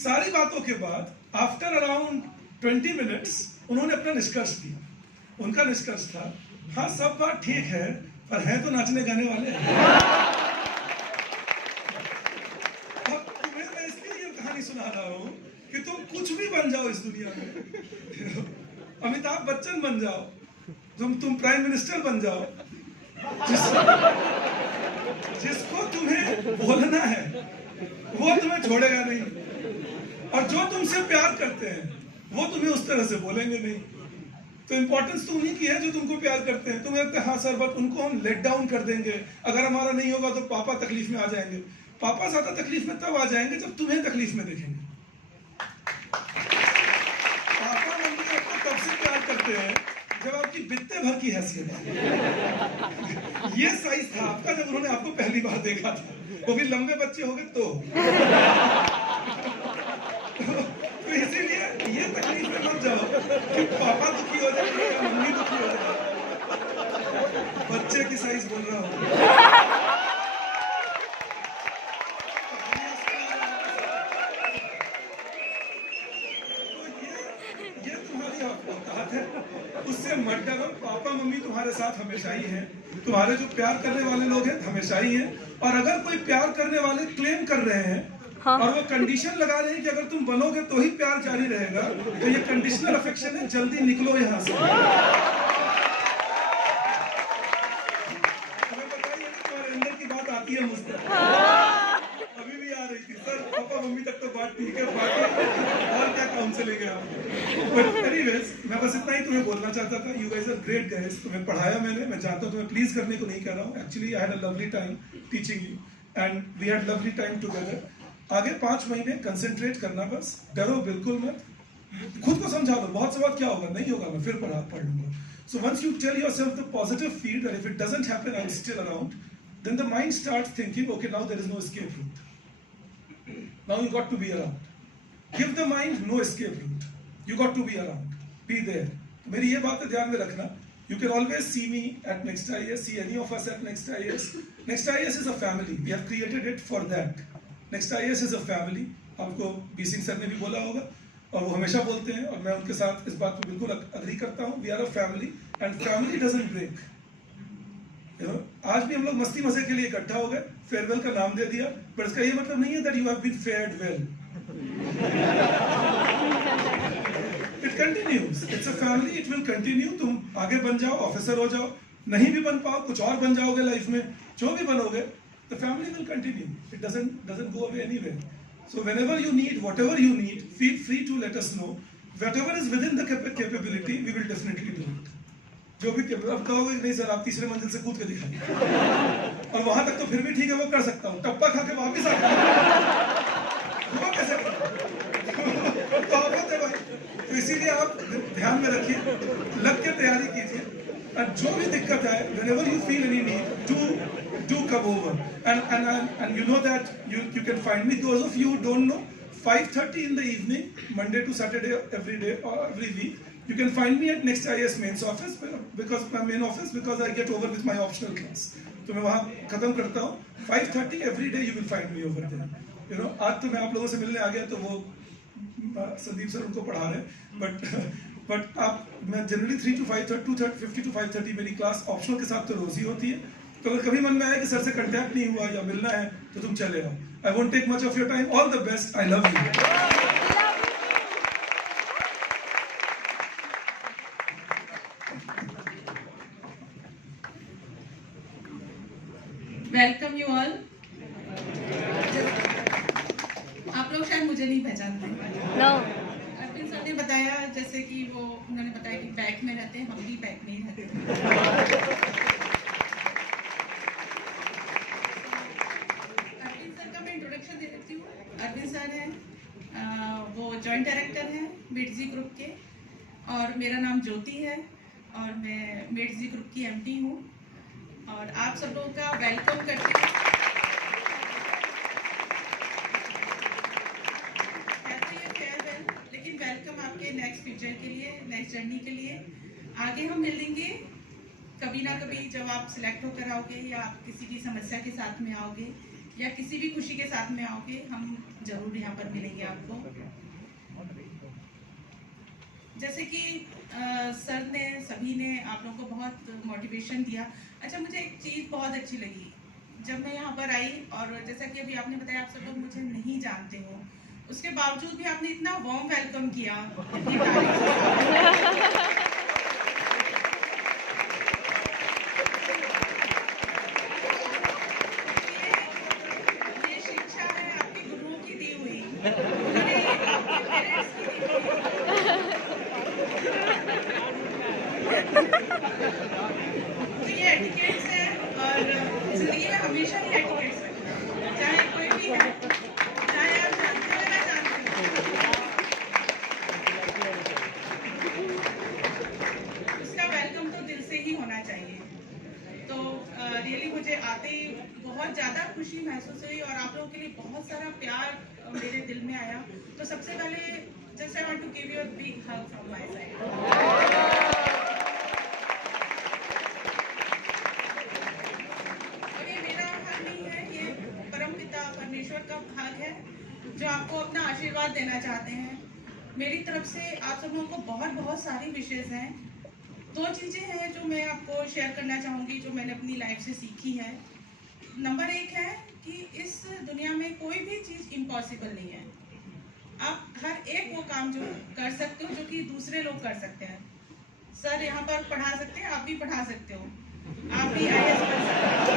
सारी बातों के बाद आफ्टर अराउंड 20 मिनट्स उन्होंने अपना निष्कर्ष दिया। उनका निष्कर्ष था हाँ सब बात ठीक है, पर हैं तो नाचने गाने वाले। अब तुम्हें मैं इसलिए ये कहानी सुना रहा हूँ कि तुम कुछ भी बन जाओ इस दुनिया में, अमिताभ बच्चन बन जाओ, तुम प्राइम मिनिस्टर बन जाओ, जिसको तुम्हें बोलना है वो तुम्हें छोड़ेगा नहीं, और जो तुमसे प्यार करते हैं वो तुम्हें उस तरह से बोलेंगे नहीं। तो इंपॉर्टेंस तो उन्हीं की है जो तुमको प्यार करते हैं। तुम्हें लगता है हाँ सर बट उनको हम लेट डाउन कर देंगे, अगर हमारा नहीं होगा तो पापा तकलीफ में आ जाएंगे। पापा ज्यादा तकलीफ में तब आ जाएंगे जब तुम्हें तकलीफ में देखेंगे। पापा मम्मी आपको तब से प्यार करते हैं जब आपकी बित्ते भर की हैसियत है। ये साइज था आपका जब उन्होंने आपको पहली बार देखा था, वो भी लंबे बच्चे हो गए तो इसीलिए ये तकलीफ में मत जाओ कि पापा दुखी हो जाएंगे या मम्मी दुखी हो जाएंगे। बच्चे की साइज बोल रहा हूँ। तो ये तुम्हारी औकात है, उससे मत डरो। पापा मम्मी तुम्हारे साथ हमेशा ही हैं, तुम्हारे जो प्यार करने वाले लोग हैं हमेशा ही हैं। और अगर कोई प्यार करने वाले क्लेम कर रहे हैं हाँ। और वो कंडीशन लगा रहे हैं कि अगर तुम बनोगे तो ही प्यार जारी रहेगा। तो ये कंडीशनल अफेक्शन है, जल्दी निकलो यहाँ से। तुम्हें पता ही है ना, तुम्हारे अंदर की बात आती है मुझ तक। अभी भी आ रही थी, सर पापा मम्मी तक तो बात ठीक है, बाकी और क्या काउंसलिंग है आपको। बट एनीवेज, मैं बस इतना ही तुम्हें बोलना चाहता था। You guys are great guys. तुम्हें पढ़ाया मैंने, मैं जानता हूँ तुम्हें प्लीज करने को नहीं कह रहा हूँ। Actually I had a lovely time teaching you and we had lovely time together. आगे 5 महीने कंसंट्रेट करना, बस डरो बिल्कुल मत। खुद को समझा लो, बहुत से बात क्या होगा, नहीं होगा, मैं फिर पढ़ लूंगा। So once you tell yourself the positive feed that if it doesn't happen I am still around, then the mind starts thinking okay now there is no escape route, now you got to be around. Give the mind no escape route, you got to be around, be there. तो मेरी ये बात ध्यान में रखना। You can always see me at Next IAS, see any of us at Next IAS. Next IAS is a family. We have created it for that. Next IAS is a family. आपको B Singh sir ने भी बोला होगा और वो हमेशा बोलते हैं और मैं उनके साथ इस बात पे बिल्कुल अग्री करता हूँ। We are a family and family doesn't break. You know, आज भी हम लोग मस्ती मजे के लिए इकट्ठा हो गए, फेयरवेल का नाम दे दिया, पर इसका ये मतलब नहीं है that you have been fared well. It continues. It's a family. It will continue. तुम आगे बन जाओ, ऑफिसर हो जाओ, नहीं भी बन पाओ, कुछ और बन जाओगे लाइफ में, जो भी बनोगे, the family will continue. It doesn't go away anywhere. So whenever you need, whatever you need, feel free to let us know. Whatever is within the capability, we will definitely do it. जो भी अब कहोगे नहीं sir आप तीसरे मंजिल से कूद के दिखाइए और वहां तक तो फिर भी ठीक है, वो कर सकता हूँ, टप्पा खा के वापिस आ वो कैसे तो आप होते भाई। तो इसीलिए आप ध्यान में रखिए, लग के तैयारी कीजिए और जो भी दिक्कत है whenever you feel any need do come over and you know that you can find me. Those of you who don't know, 5:30 in the evening, Monday to Saturday, every day or every week, you can find me at Next IAS mains office because my main office because I get over with my optional class. तो मैं वहाँ खत्म करता हूँ 5:30 every day. You will find me over there. You know, आज तो मैं आप लोगों से मिलने आ गया तो वो संदीप सर उनको पढ़ा रहे हैं, बट आप मैं जनरली 3 to 5:30 2:50 to 5:30 मेरी क्लास ऑप्शनल के साथ तो रोज ही होती है। तो अगर कभी मन में आया कि सर से कांटेक्ट नहीं हुआ या मिलना है तो तुम चले आओ। I won't take much of your time. All the best. I love you. Welcome you all. आप लोग शायद मुझे नहीं पहचानते। No. अरविंद सर ने बताया, जैसे कि वो उन्होंने बताया कि बैक में रहते हैं, हम भी बैक में ही रहते हैं। अरविंद सर का मैं इंट्रोडक्शन दे देती हूँ। अरविंद सर हैं, वो जॉइंट डायरेक्टर हैं मेडजी ग्रुप के और मेरा नाम ज्योति है और मैं मेडजी ग्रुप की एमडी हूँ और आप सब लोगों का वेलकम करती हूँ। लेकिन वेलकम आपके नेक्स्ट फ्यूचर के लिए, नेक्स्ट जर्नी के लिए। आगे हम मिलेंगे कभी ना कभी जब आप सिलेक्ट होकर आओगे या आप किसी की समस्या के साथ में आओगे या किसी भी खुशी के साथ में आओगे, हम जरूर यहाँ पर मिलेंगे आपको। जैसे कि सर ने, सभी ने आप लोगों को बहुत मोटिवेशन दिया। अच्छा, मुझे एक चीज़ बहुत अच्छी लगी जब मैं यहाँ पर आई और जैसा कि अभी आपने बताया आप सब लोग मुझे नहीं जानते हो, उसके बावजूद भी आपने इतना वार्म वेलकम किया, इतनी तारीफ ये शिक्षा है आपके गुरुओं की दी हुई, उन्होंने आपके पेरेंट्स की दी हुई। तो ये एटिकेट्स है और जिंदगी में हमेशा ही एटिकेट्स है, चाहे कोई भी है, चाहे आप जानते हो या जानते हो, उसका वेलकम तो दिल से ही होना चाहिए। तो रियली मुझे आते ही बहुत ज़्यादा खुशी महसूस हुई और आप लोगों के लिए बहुत सारा प्यार मेरे दिल में आया। तो सबसे पहले just I want to give you a big hug from my side. परमेश्वर का भाग है जो आपको अपना आशीर्वाद देना चाहते हैं। मेरी तरफ से आप सब लोगों को बहुत बहुत सारी विशेष हैं। 2 चीज़ें हैं जो मैं आपको शेयर करना चाहूँगी जो मैंने अपनी लाइफ से सीखी है। नंबर 1 है कि इस दुनिया में कोई भी चीज इम्पॉसिबल नहीं है। आप हर एक वो काम जो कर सकते हो जो कि दूसरे लोग कर सकते हैं। सर यहाँ पर पढ़ा सकते हैं, आप भी पढ़ा सकते हो, आप भी IAS बन सकते हो।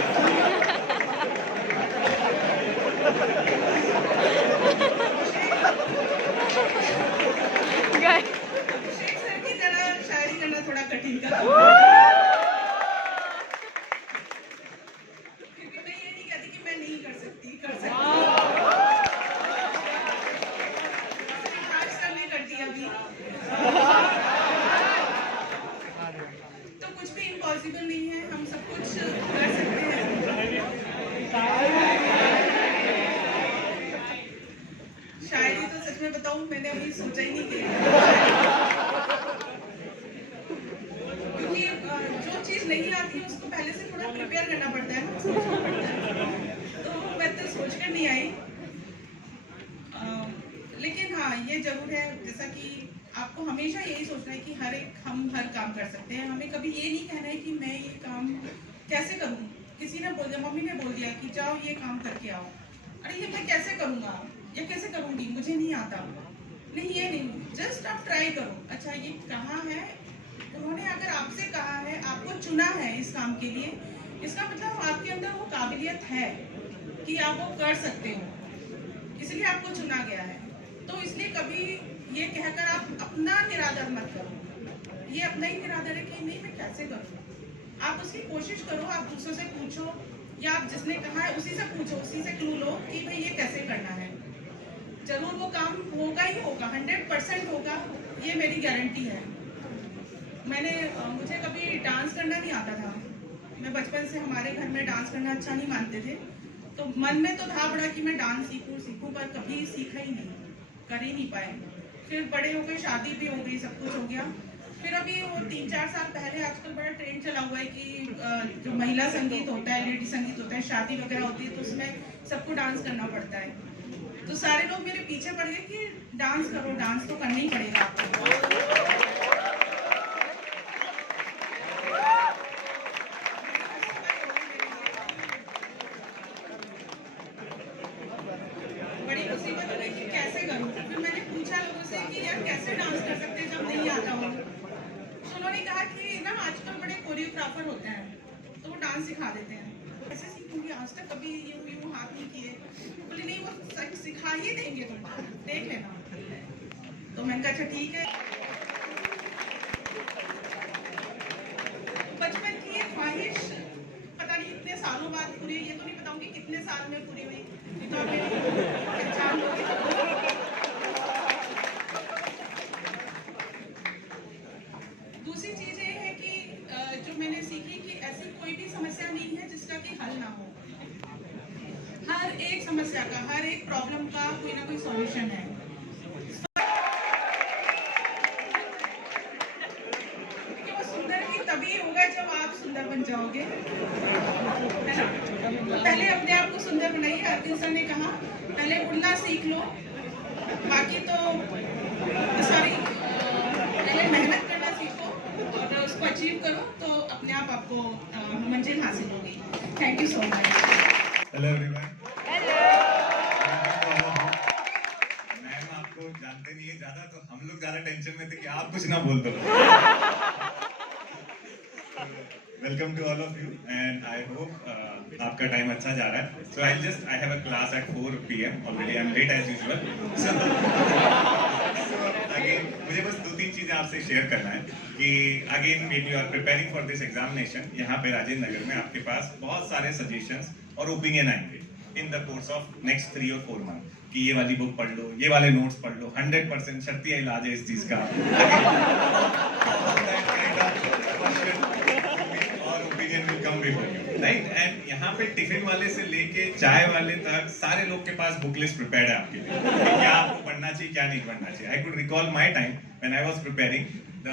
शेख सर की तरह शायरी करना थोड़ा कठिन का क्योंकि मैं ये नहीं कहती कि मैं नहीं कर सकती, कर सकती हूँ। आज सर ने कर दिया अभी, तो कुछ भी इम्पॉसिबल नहीं है, हम सब कुछ कर सकते हैं। शायरी तो सच में बताऊं मैंने अभी सोचा ही नहीं किया, क्योंकि जो चीज नहीं आती है उसको पहले से थोड़ा प्रिपेयर करना पड़ता है ना, सोचना पड़ता है, तो मैं तो सोच कर नहीं आई। लेकिन हाँ ये जरूर है, जैसा कि आपको हमेशा यही सोचना है कि हम हर काम कर सकते हैं। हमें कभी ये नहीं कहना है कि मैं ये काम कैसे करूँ। किसी ने बोल दिया, मम्मी ने बोल दिया कि जाओ ये काम करके आओ, अरे ये मैं कैसे करूँगा या कैसे करूँगी, मुझे नहीं आता। नहीं, ये नहीं, जस्ट आप ट्राई करो। अच्छा ये कहाँ है, उन्होंने अगर आपसे कहा है, आपको चुना है इस काम के लिए, इसका मतलब आपके अंदर वो काबिलियत है कि आप वो कर सकते हो, इसलिए आपको चुना गया है। तो इसलिए कभी ये कहकर आप अपना निरादर मत करो। ये अपना ही निरादर है कि नहीं मैं कैसे करूँ। आप उसकी कोशिश करो, आप दूसरों से पूछो या आप जिसने कहा है उसी से पूछो, उसी से क्लू लो कि भाई ये कैसे करना है। जरूर वो काम होगा ही होगा, 100% होगा, ये मेरी गारंटी है। मुझे कभी डांस करना नहीं आता था। मैं बचपन से, हमारे घर में डांस करना अच्छा नहीं मानते थे, तो मन में तो था बड़ा कि मैं डांस सीखूं, पर कभी सीखा ही नहीं, कर ही नहीं पाए। फिर बड़े हो गए, शादी भी हो गई, सब कुछ हो गया। फिर अभी वो 3-4 साल पहले आजकल बड़ा ट्रेंड चला हुआ है कि जो महिला संगीत होता है, लेडी संगीत होता है, शादी वगैरह होती है तो उसमें सबको डांस करना पड़ता है। तो सारे लोग मेरे पीछे पड़ गए कि डांस करो, डांस तो करना ही पड़ेगा आपको। बड़ी मुसीबत हो गई कि कैसे करूं। फिर मैंने पूछा लोगों से कि यार कैसे डांस कर सकते हैं जब नहीं आता हो। तो उन्होंने कहा कि ना आजकल बड़े कोरियोग्राफर होते हैं तो वो डांस सिखा देते हैं। कैसे सीखूंगी, आज तक कभी यूं हाथ नहीं किए। बोले नहीं, वो सिखा ही देंगे, तुम देख लेना। तो मैंने कहा अच्छा ठीक है। बचपन की ये ख्वाहिश पता नहीं कितने सालों बाद पूरी हुई, ये तो नहीं बताऊंगी कितने साल में पूरी हुई, नहीं तो आप मेरी पहचान लोगे। दूसरी चीज ये है कि जो मैंने सीखी कि ऐसी कोई भी समस्या नहीं है जिसका कि हल ना हो। हर एक समस्या का, हर एक प्रॉब्लम का कोई ना कोई सॉल्यूशन है। देखिए वो सुंदर ही तभी होगा जब आप सुंदर बन जाओगे, है ना। तो पहले अपने आप को सुंदर बनाइए। अर्जुन सर ने कहा पहले उड़ना सीख लो, बाकी तो पहले मेहनत करना सीखो और उसको अचीव करो, तो अपने आप आपको मंजिल हासिल होगी। Thank you so much. Hello everyone. Ma'am आपको जानते नहीं है ज्यादा, तो हम लोग ज्यादा टेंशन में थे कि आप कुछ ना बोल दो। Welcome to all of you and I hope आपका टाइम अच्छा जा रहा है। So I have a class at 4 PM already, I am late as usual. So again मुझे बस 2-3 चीजें आपसे शेयर करना है कि again when you are preparing for this examination, यहाँ पे राजेंद्र नगर में आपके पास बहुत सारे सजेशंस और ओपिनियन आएंगे in the course of next 3 और 4 मंथ कि ये वाली बुक पढ़ लो, ये वाले नोट्स पढ़ लो, 100% शर्तिया इलाज है इस चीज का। और opinion will come before you, right. And यहाँ पे टिफिन वाले से लेके चाय वाले तक सारे लोग के पास बुक लिस्ट प्रिपेयर्ड है आपके लिए कि क्या आपको पढ़ना चाहिए, क्या नहीं पढ़ना चाहिए। I could recall my time when I was preparing, the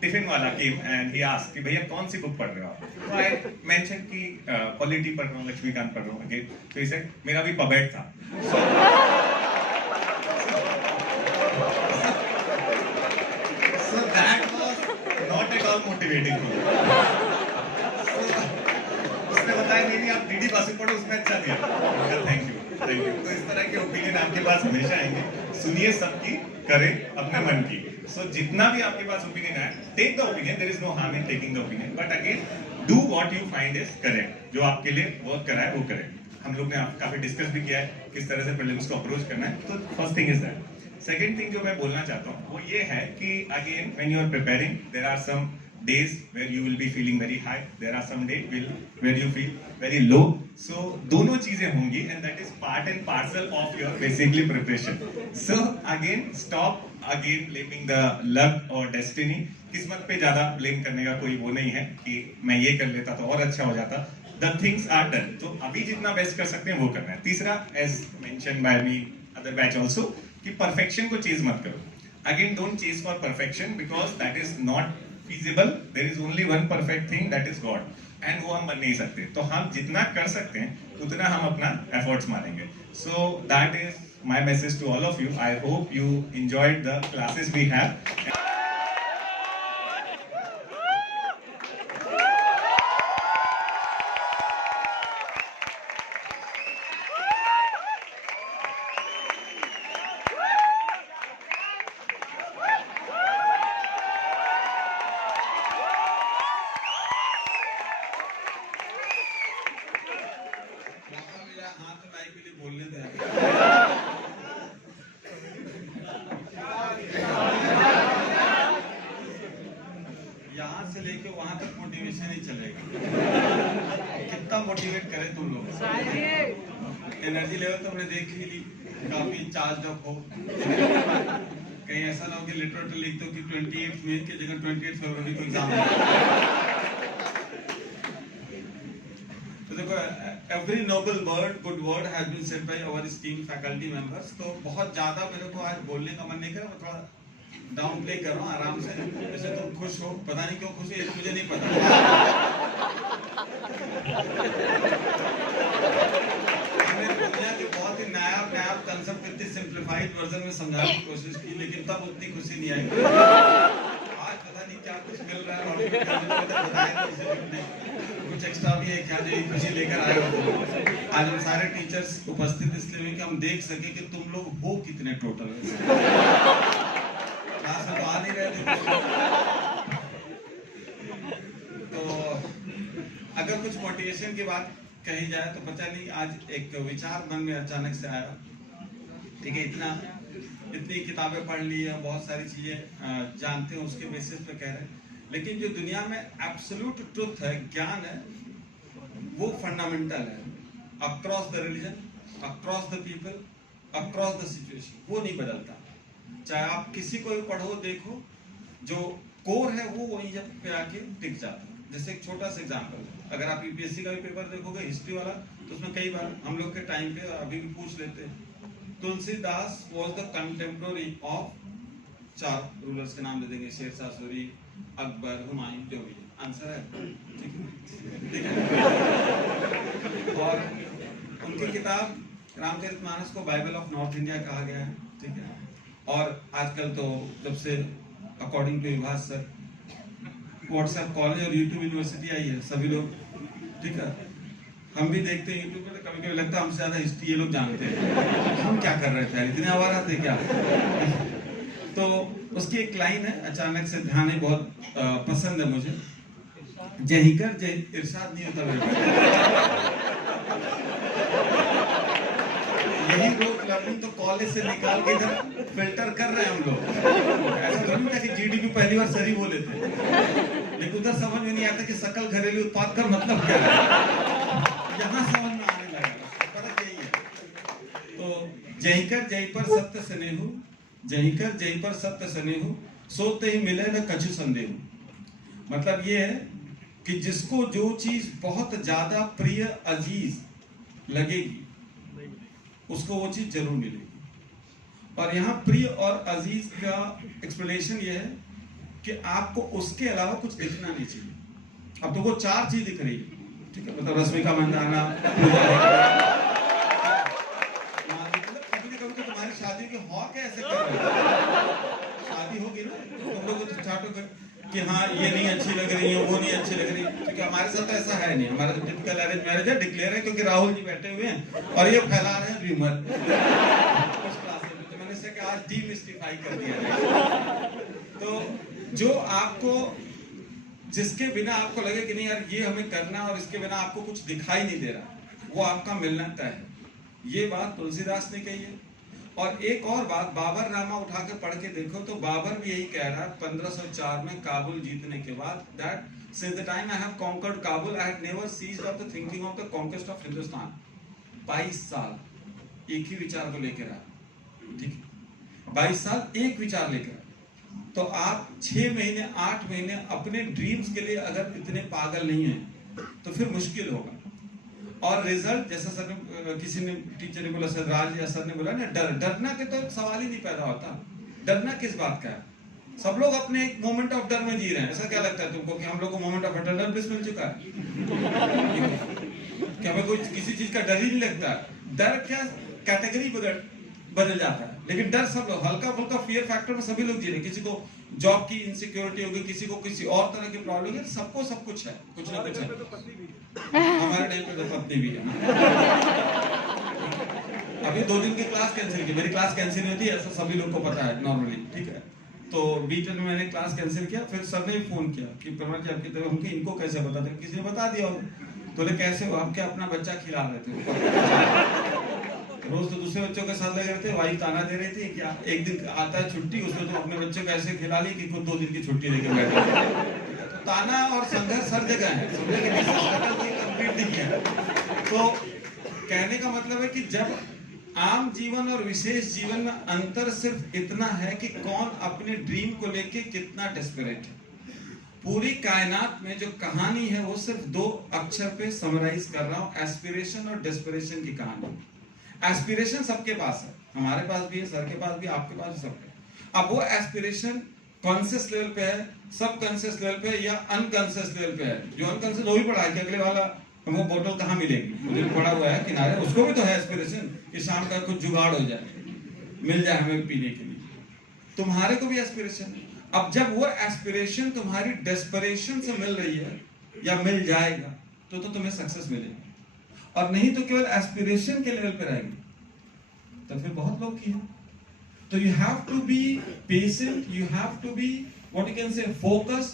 tiffin वाला केम एंड ही आस्क्ड कि भैया कौन सी बुक पढ़ रहे हो आप। तो आई मेंशन कि पॉलिटी पढ़ रहा हूँ, लक्ष्मीकांत पढ़ रहा हूँ। अगेन तो ही सेड मेरा भी पबेट था। So that was not at all motivating for me. उसने बताया नहीं आप डीडी बासु पढ़ो, उसमें अच्छा दिया। Thank you. Thank you. तो इस तरह के ओपिनियन आपके पास हमेशा आएंगे, सुनिए सबकी, करें अपने मन की। सो जितना भी आपके पास ओपिनियन आए, take the opinion, there is no harm in taking the opinion, but again do what you find is correct. जो आपके लिए वर्क करा है वो करें। हम लोग ने काफी डिस्कस भी किया है किस तरह से प्रीलिम्स को अप्रोच करना है। तो first thing is that. Second thing जो मैं बोलना चाहता हूँ वो ये है कि again when you are preparing, there are some days where you will be feeling very high, there are some days where you feel very low. So दोनों चीजें होंगी and that is part and parcel of your basically preparation. So again stop again blaming the luck or destiny. किस्मत पे ज्यादा blame करने का कोई वो नहीं है कि मैं ये कर लेता तो और अच्छा हो जाता। The things are done. तो अभी जितना बेस्ट कर सकते हैं वो करना है। तीसरा, as mentioned by me other batch also, कि perfection को चेज मत करो। Again don't chase for perfection because that is not feasible. There is only one perfect thing, that is God, and वो हम बन नहीं सकते। तो हम जितना कर सकते हैं उतना हम अपना efforts मारेंगे। So that is my message to all of you. I hope you enjoyed the classes we have. हाथ माइक के लिए बोलने दे। यहाँ से लेके वहां तक मोटिवेशन ही चलेगा। कितना मोटिवेट करे तुम लोग। एनर्जी लेवल तो हमने देख ही ली, काफी चार्ज अप हो। कहीं ऐसा ना हो कि लिटरेचर लिख दो कि 28 मई की जगह 28 फरवरी को एग्जाम है। तो देखो, every noble word, good word has been said by our esteemed faculty members. तो बहुत ज्यादा मेरे को आज बोलने का मन नहीं कर रहा, मैं थोड़ा डाउन प्ले कर रहा हूँ आराम से। जैसे तुम खुश हो, पता नहीं क्यों खुश हो, ये मुझे नहीं पता। हमने दुनिया के बहुत ही नायाब कंसेप्ट इतनी सिंप्लीफाइड वर्जन में समझाने की कोशिश की, लेकिन तब उतनी खुशी नहीं आई। आज पता नहीं क्या कुछ मिल रहा है और कुछ एक्स्ट्रा भी है क्या जो खुशी लेकर आए हो। आज हम सारे टीचर्स उपस्थित इसलिए हुए कि हम देख सके कि तुम लोग हो कितने टोटल। क्लास में तो आ नहीं रहे थे। तो अगर कुछ मोटिवेशन की बात कही जाए तो पता नहीं, आज एक विचार मन में अचानक से आया। ठीक है, इतनी किताबें पढ़ ली है, बहुत सारी चीजें जानते हैं, उसके बेसिस पे कह रहे हैं, लेकिन जो दुनिया में एब्सोल्यूट ट्रुथ है, ज्ञान है, वो फंडामेंटल है। Across the religion, across the people, across the situation, वो नहीं बदलता। चाहे आप किसी को भी पढ़ो, देखो, जो कोर है वो वहीं जब पे आके टिक जाता है। जैसे एक छोटा सा एग्जांपल, अगर आप यूपीएससी का भी पेपर देखोगे हिस्ट्री वाला, तो उसमें कई बार हम लोग के टाइम पे अभी भी पूछ लेते हैं, Tulsidas was the contemporary of, चार रूलर्स के नाम दे देंगे, शेरशाह सूरी, अकबर, हुमायूं, जो भी आंसर है। ठीक है। और उनकी किताब रामचरितमानस को बाइबल ऑफ नॉर्थ इंडिया कहा गया है। ठीक है। और आजकल तो जब से according to Vibhas sir WhatsApp college और यूट्यूब यूनिवर्सिटी आई है, सभी लोग, ठीक है, हम भी देखते हैं यूट्यूब पे, कभी कभी लगता है हमसे ज्यादा हिस्ट्री ये लोग जानते हैं। हम क्या कर रहे थे, इतने आवारा थे क्या। तो उसकी एक लाइन है, अचानक से ध्यान है, बहुत पसंद है मुझे, जहीकर जय इरशाद नहीं होता मेरे। यही लोग लर्निंग तो कॉलेज से निकाल के इधर फिल्टर कर रहे हैं हम लोग। ऐसा थोड़ी था कि जीडीपी पहली बार सही बोले थे, लेकिन उधर समझ में नहीं आता कि सकल घरेलू उत्पाद का मतलब क्या है। यहाँ समझ में आने लगा, फर्क यही है। तो जहीकर जय पर सत्य स्नेहु, जहीकर जय पर सत्य स्नेहु, सोते ही मिले न कछु संदेह। मतलब ये है कि जिसको जो चीज बहुत ज्यादा प्रिय अजीज लगेगी उसको वो चीज जरूर मिलेगी। और यहाँ प्रिय और अजीज का एक्सप्लेनेशन ये है कि आपको उसके अलावा कुछ दिखना नहीं चाहिए। अब तो वो चार चीज दिख रही है, ठीक है, मतलब रश्मिका मंदाना, कभी तो तुम्हारी शादी की हॉक ऐसे कर रहे हो, शादी होगी ना तुम लोग तो स्टार्ट हो, कि हाँ ये नहीं अच्छी लग रही है, वो नहीं अच्छी लग रही है, क्योंकि हमारे साथ तो ऐसा है नहीं। हमारा तो टिपिकल अरेंज मैरिज है, डिक्लेयर है, क्योंकि राहुल जी बैठे हुए हैं और ये फैला रहे हैं रूमर। तो मैंने इससे आज डीमिस्टिफाई कर दिया। तो जो आपको, जिसके बिना आपको लगे कि नहीं यार ये हमें करना है और इसके बिना आपको कुछ दिखाई नहीं दे रहा, वो आपका मिलना तय है। ये बात तुलसीदास ने कही है। और एक और बात, बाबर नामा उठा के पढ़ के देखो तो बाबर भी यही कह रहा है 1504 में काबुल जीतने के बाद, that since the time I have conquered Kabul I had never ceased off the thinking of the conquest of Hindustan. 22 साल एक ही विचार को लेकर रहा, ठीक है, 22 साल एक विचार लेकर। तो आप 6 महीने 8 महीने अपने ड्रीम्स के लिए अगर इतने पागल नहीं हैं तो फिर मुश्किल होगा। और रिजल्ट, जैसा सर ने, किसी ने, टीचर ने बोला, सर राज या सर ने बोला ना, डरना के तो सवाल ही नहीं पैदा होता। डरना किस बात का है? सब लोग अपने एक मोमेंट ऑफ डर में जी रहे हैं। ऐसा क्या लगता है तुमको कि हम लोग को मोमेंट ऑफ एटर्नल ब्लिस मिल चुका है? कि हमें कोई किसी चीज का डर ही नहीं लगता। डर क्या कैटेगरी बदल जाता है, लेकिन डर सब लोग, हल्का फुल्का फियर फैक्टर में सभी लोग जी रहे हैं। किसी को जॉब की इनसिक्योरिटी होगी, किसी को किसी और तरह की प्रॉब्लम है, सबको सब कुछ है, कुछ ना कुछ है। हमारे टाइम पे तो पत्नी भी है। अभी 2 दिन की क्लास कैंसिल की, मेरी क्लास कैंसिल नहीं होती, ऐसा सभी लोग को पता है नॉर्मली, ठीक है। तो बीच में मैंने क्लास कैंसिल किया, फिर सर ने फोन किया कि परमार जी आपकी तरफ, हमको इनको कैसे बता दें? किसी ने बता दिया होगा। तो बोले कैसे हो? हम क्या अपना बच्चा खिला रहे थे, रोज तो दूसरे बच्चों के साथ लगे रहते, वाइफ ताना दे रही थी क्या एक दिन आता है छुट्टी, उसमें तो अपने बच्चे को ऐसे खिला ली कि खुद 2 दिन की छुट्टी लेकर बैठे। तो ताना और संघर्ष हर जगह है, कंप्लीट नहीं किया। तो कहने का मतलब है कि जब आम जीवन और विशेष जीवन में अंतर सिर्फ इतना है कि कौन अपने ड्रीम को लेके कितना डेस्परेट है। पूरी कायनात में जो कहानी है वो सिर्फ 2 अक्षर पे समराइज कर रहा हूं, एस्पिरेशन और डेस्परेशन की कहानी। एस्पिरेशन सबके पास है, हमारे पास भी है, सर के पास भी, आपके पास भी, सबके। अब वो एस्पिरेशन कॉन्शियस लेवल पे है, सब कॉन्शियस लेवल पे है या अनकॉन्शियस लेवल पे है। जो अनकॉन्शियस वो भी पढ़ा है कि अगले वाला हमको बोतल कहाँ मिलेगी, मुझे पड़ा हुआ है किनारे, उसको भी तो है एस्पिरेशन कि शाम का कुछ जुगाड़ हो जाए, मिल जाए हमें पीने के लिए। तुम्हारे को भी एस्पिरेशन है। अब जब वो एस्पिरेशन तुम्हारी डेस्परेशन से मिल रही है या मिल जाएगा तो तुम्हें सक्सेस मिलेगी, और नहीं तो केवल एस्पिरेशन के लेवल पे रहेगी तो फिर बहुत लोग की है। तो you have to be patient, you have to be what you can say focused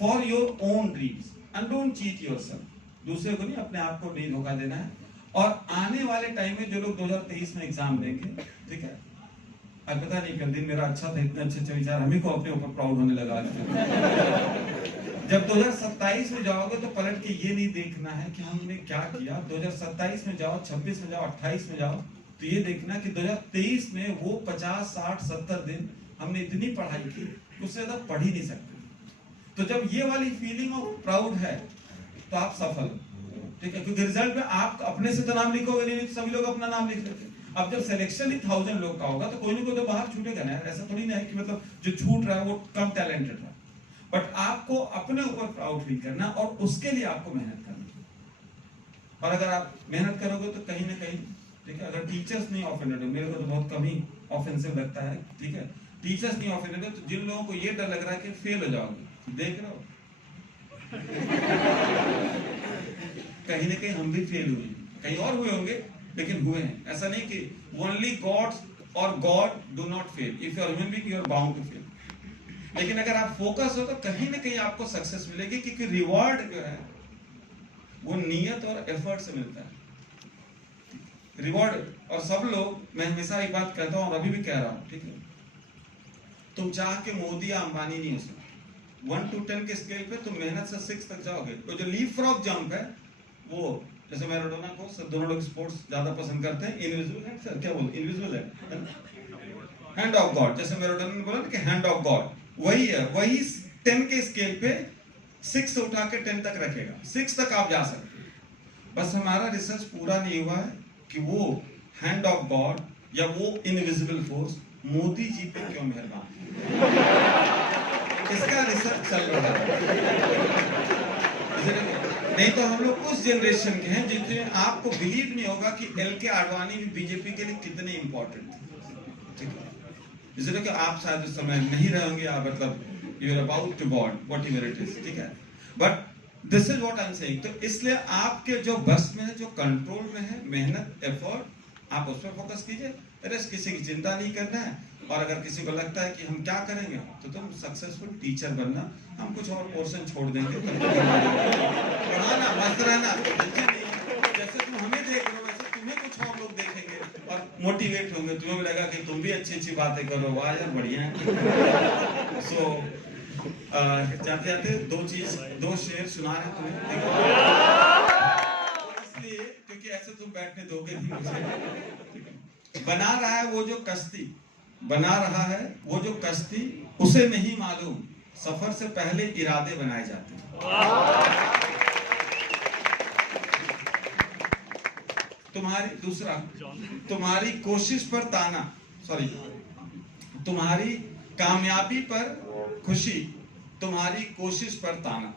for your own dreams and don't cheat yourself. दूसरे को नहीं, अपने आप को नहीं धोखा देना है। और आने वाले टाइम में जो लोग 2023 में एग्जाम देंगे, ठीक है, आज पता नहीं कल दिन मेरा अच्छा था, इतने अच्छे विचार हमें को अपने ऊपर प्राउड होने लगा। जब 2027 में जाओगे तो पलट के ये नहीं देखना है कि हमने क्या किया। 2027 में जाओ, 26 में जाओ, 28 में जाओ, तो ये देखना कि 2023 में वो 50, 60, 70 दिन हमने इतनी पढ़ाई की, उससे ज्यादा पढ़ ही नहीं सकते। तो जब ये वाली फीलिंग ऑफ प्राउड है तो आप सफल हो, ठीक है, क्योंकि रिजल्ट में आप अपने से तो नाम लिखोगे नहीं, तो सभी लोग अपना नाम लिख लेते हैं। अब जब सिलेक्शन ही 1000 लोग का होगा तो कोई ना कोई तो बाहर छूटेगा ना। ऐसा थोड़ी ना है कि मतलब जो छूट रहा है वो कम टैलेंटेड है, बट आपको अपने ऊपर प्राउड फील करना और उसके लिए आपको मेहनत करना। और अगर आप मेहनत करोगे तो कहीं ना कहीं, ठीक है, अगर टीचर्स नहीं ऑफेंडेड हो, मेरे को तो बहुत कम ही ऑफेंसिव लगता है, ठीक है, टीचर्स नहीं ऑफेंडेड हो, तो जिन लोगों को ये डर लग रहा है कि फेल हो जाओगे, देख रहे हो कहीं ना कहीं हम भी फेल हुए, कहीं और हुए होंगे लेकिन हुए हैं। ऐसा नहीं कि ओनली गॉड और God do not fail, if you are human being you are bound to fail. लेकिन अगर आप फोकस हो तो कहीं ना कहीं आपको सक्सेस मिलेगी, क्योंकि रिवॉर्ड जो है वो नियत और एफर्ट से मिलता है। रिवॉर्ड, और सब लोग, मैं हमेशा एक बात कहता हूं और अभी भी कह रहा हूं, ठीक है, तुम चाह के मोदी या अंबानी नहीं हो सकते। 1 to 10 के स्केल पे तुम मेहनत से 6 तक जाओगे। तो जो लीप फ्रॉग जंप है वो, जैसे मैराडोना को सब दोनों लोग स्पोर्ट्स ज्यादा पसंद करते हैं, इनविजिबल है, सर क्या बोलते, इनविजिबल है, हैंड ऑफ गॉड, जैसे मैराडोना ने बोला ना कि हैंड ऑफ गॉड, वही है। वही 10 के स्केल पे 6 से उठा के 10 तक रखेगा, 6 तक आप जा सकते हैं। बस हमारा रिसर्च पूरा नहीं हुआ है कि वो हैंड ऑफ गॉड या वो इनविजिबल फोर्स मोदी जी पे क्यों मेहरबान है, इसका रिसर्च चल रहा है। नहीं तो हम लोग उस जनरेशन के हैं जिसमें आपको बिलीव नहीं होगा कि LK आडवाणी भी बीजेपी के लिए कितने इंपॉर्टेंट थे, ठीक है। इसलिए कि आप शायद उस समय नहीं रहेंगे, आप मतलब you are about to bored whatever it is, ठीक है। But this is what I am saying. तो इसलिए आपके जो बस में है, जो कंट्रोल में है, मेहनत, एफर्ट, आप उस पर फोकस कीजिए। रेस्ट किसी की चिंता नहीं करना है। और अगर किसी को लगता है कि हम क्या करेंगे, तो तुम सक्सेसफुल टीचर बनना, हम कुछ और पोर्शन छोड़ देंगे, पढ़ाना, मस्त रहना, टेंशन नहीं है। जैसे तुम हमें देख रहे हो वैसे तुम्हें कुछ और लोग देखेंगे और मोटिवेट होंगे, तुम्हें भी लगेगा कि तुम भी अच्छी अच्छी बातें करो, वाह यार बढ़िया है। सो जाते जाते दो शेर सुना रहे तुम्हें, इसलिए क्योंकि ऐसे तुम बैठने दोगे नहीं मुझे। बना रहा है वो जो कश्ती, बना रहा है वो जो कश्ती, उसे नहीं मालूम सफर से पहले इरादे बनाए जाते हैं। दूसरा, तुम्हारी कोशिश पर ताना, सॉरी, तुम्हारी कामयाबी पर खुशी, तुम्हारी कोशिश पर ताना,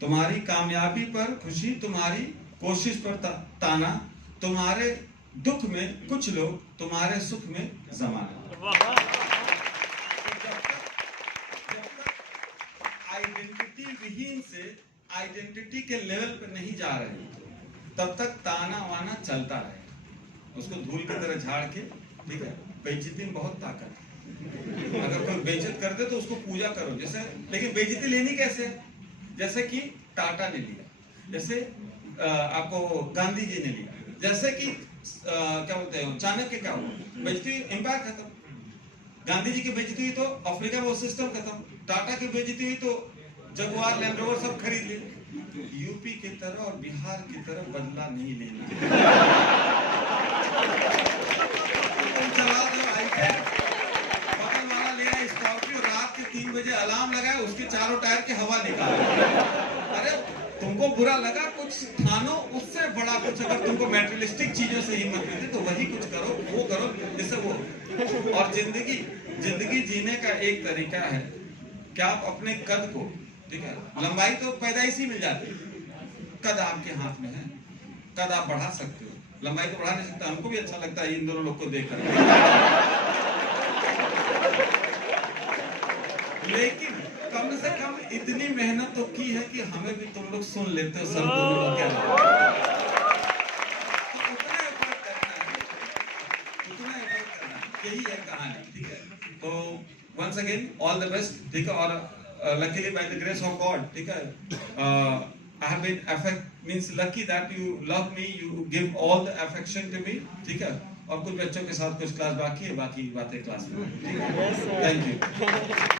तुम्हारी कामयाबी पर खुशी, तुम्हारी कोशिश पर ताना, तुम्हारे दुख में कुछ लोग, तुम्हारे सुख में जमाना। आइडेंटिटी विहीन से आइडेंटिटी के लेवल पर नहीं जा रहे, तब तक ताना वाना चलता रहे, उसको धूल की तरह झाड़ के, ठीक है। बेइज्जती में बहुत ताकत है। अगर कोई बेइज्जत कर दे तो उसको पूजा करो, जैसे, लेकिन बेइज्जती लेनी कैसे? जैसे कि टाटा ने लिया, जैसे आपको गांधी जी ने लिया, जैसे कि क्या बोलते हैं चाणक्य, क्या हुआ, बेइज्जती, एम्पायर खत्म। गांधी जी की बेइज्जती हुई तो अफ्रीका में वो सिस्टम खत्म। टाटा की बेइज्जती हुई तो जगुआर, लैंड रोवर सब खरीद लिए। यूपी की तरह और बिहार की तरह बदला नहीं लेना। चला दो आईपैड, बगल वाला ले आए स्कॉर्पियो, रात के 3 बजे अलार्म लगाए, उसके चारों टायर की हवा निकाले। अरे तुमको बुरा लगा, कुछ ठानो, उससे बड़ा कुछ। अगर तुमको मैटेरियलिस्टिक चीजों से हिम्मत मिलती तो वही कुछ करो, वो करो जैसे वो। और जिंदगी जीने का एक तरीका है कि आप अपने कद को, ठीक है, लंबाई तो पैदाइशी मिल जाती है, कद आपके हाथ में है, कद आप बढ़ा सकते हो, लंबाई तो बढ़ा नहीं सकता। हमको भी अच्छा लगता है इन दोनों लोग को देखकर, लेकिन कम से कम इतनी मेहनत तो की है कि हमें भी तुम लोग सुन लेते हो सब दोनों लोग क्या तो उतना एफर्ट करना है, उतना एफर्ट करना है, यही है कहानी, ठीक है। तो once again all the best, ठीक है। और luckily by the grace of God, ठीक है, I have been means lucky that you love me, you give all the affection to me, ठीक है। और कुछ बच्चों के साथ कुछ क्लास बाकी है, बाकी बातें क्लास में, ठीक है। Thank you.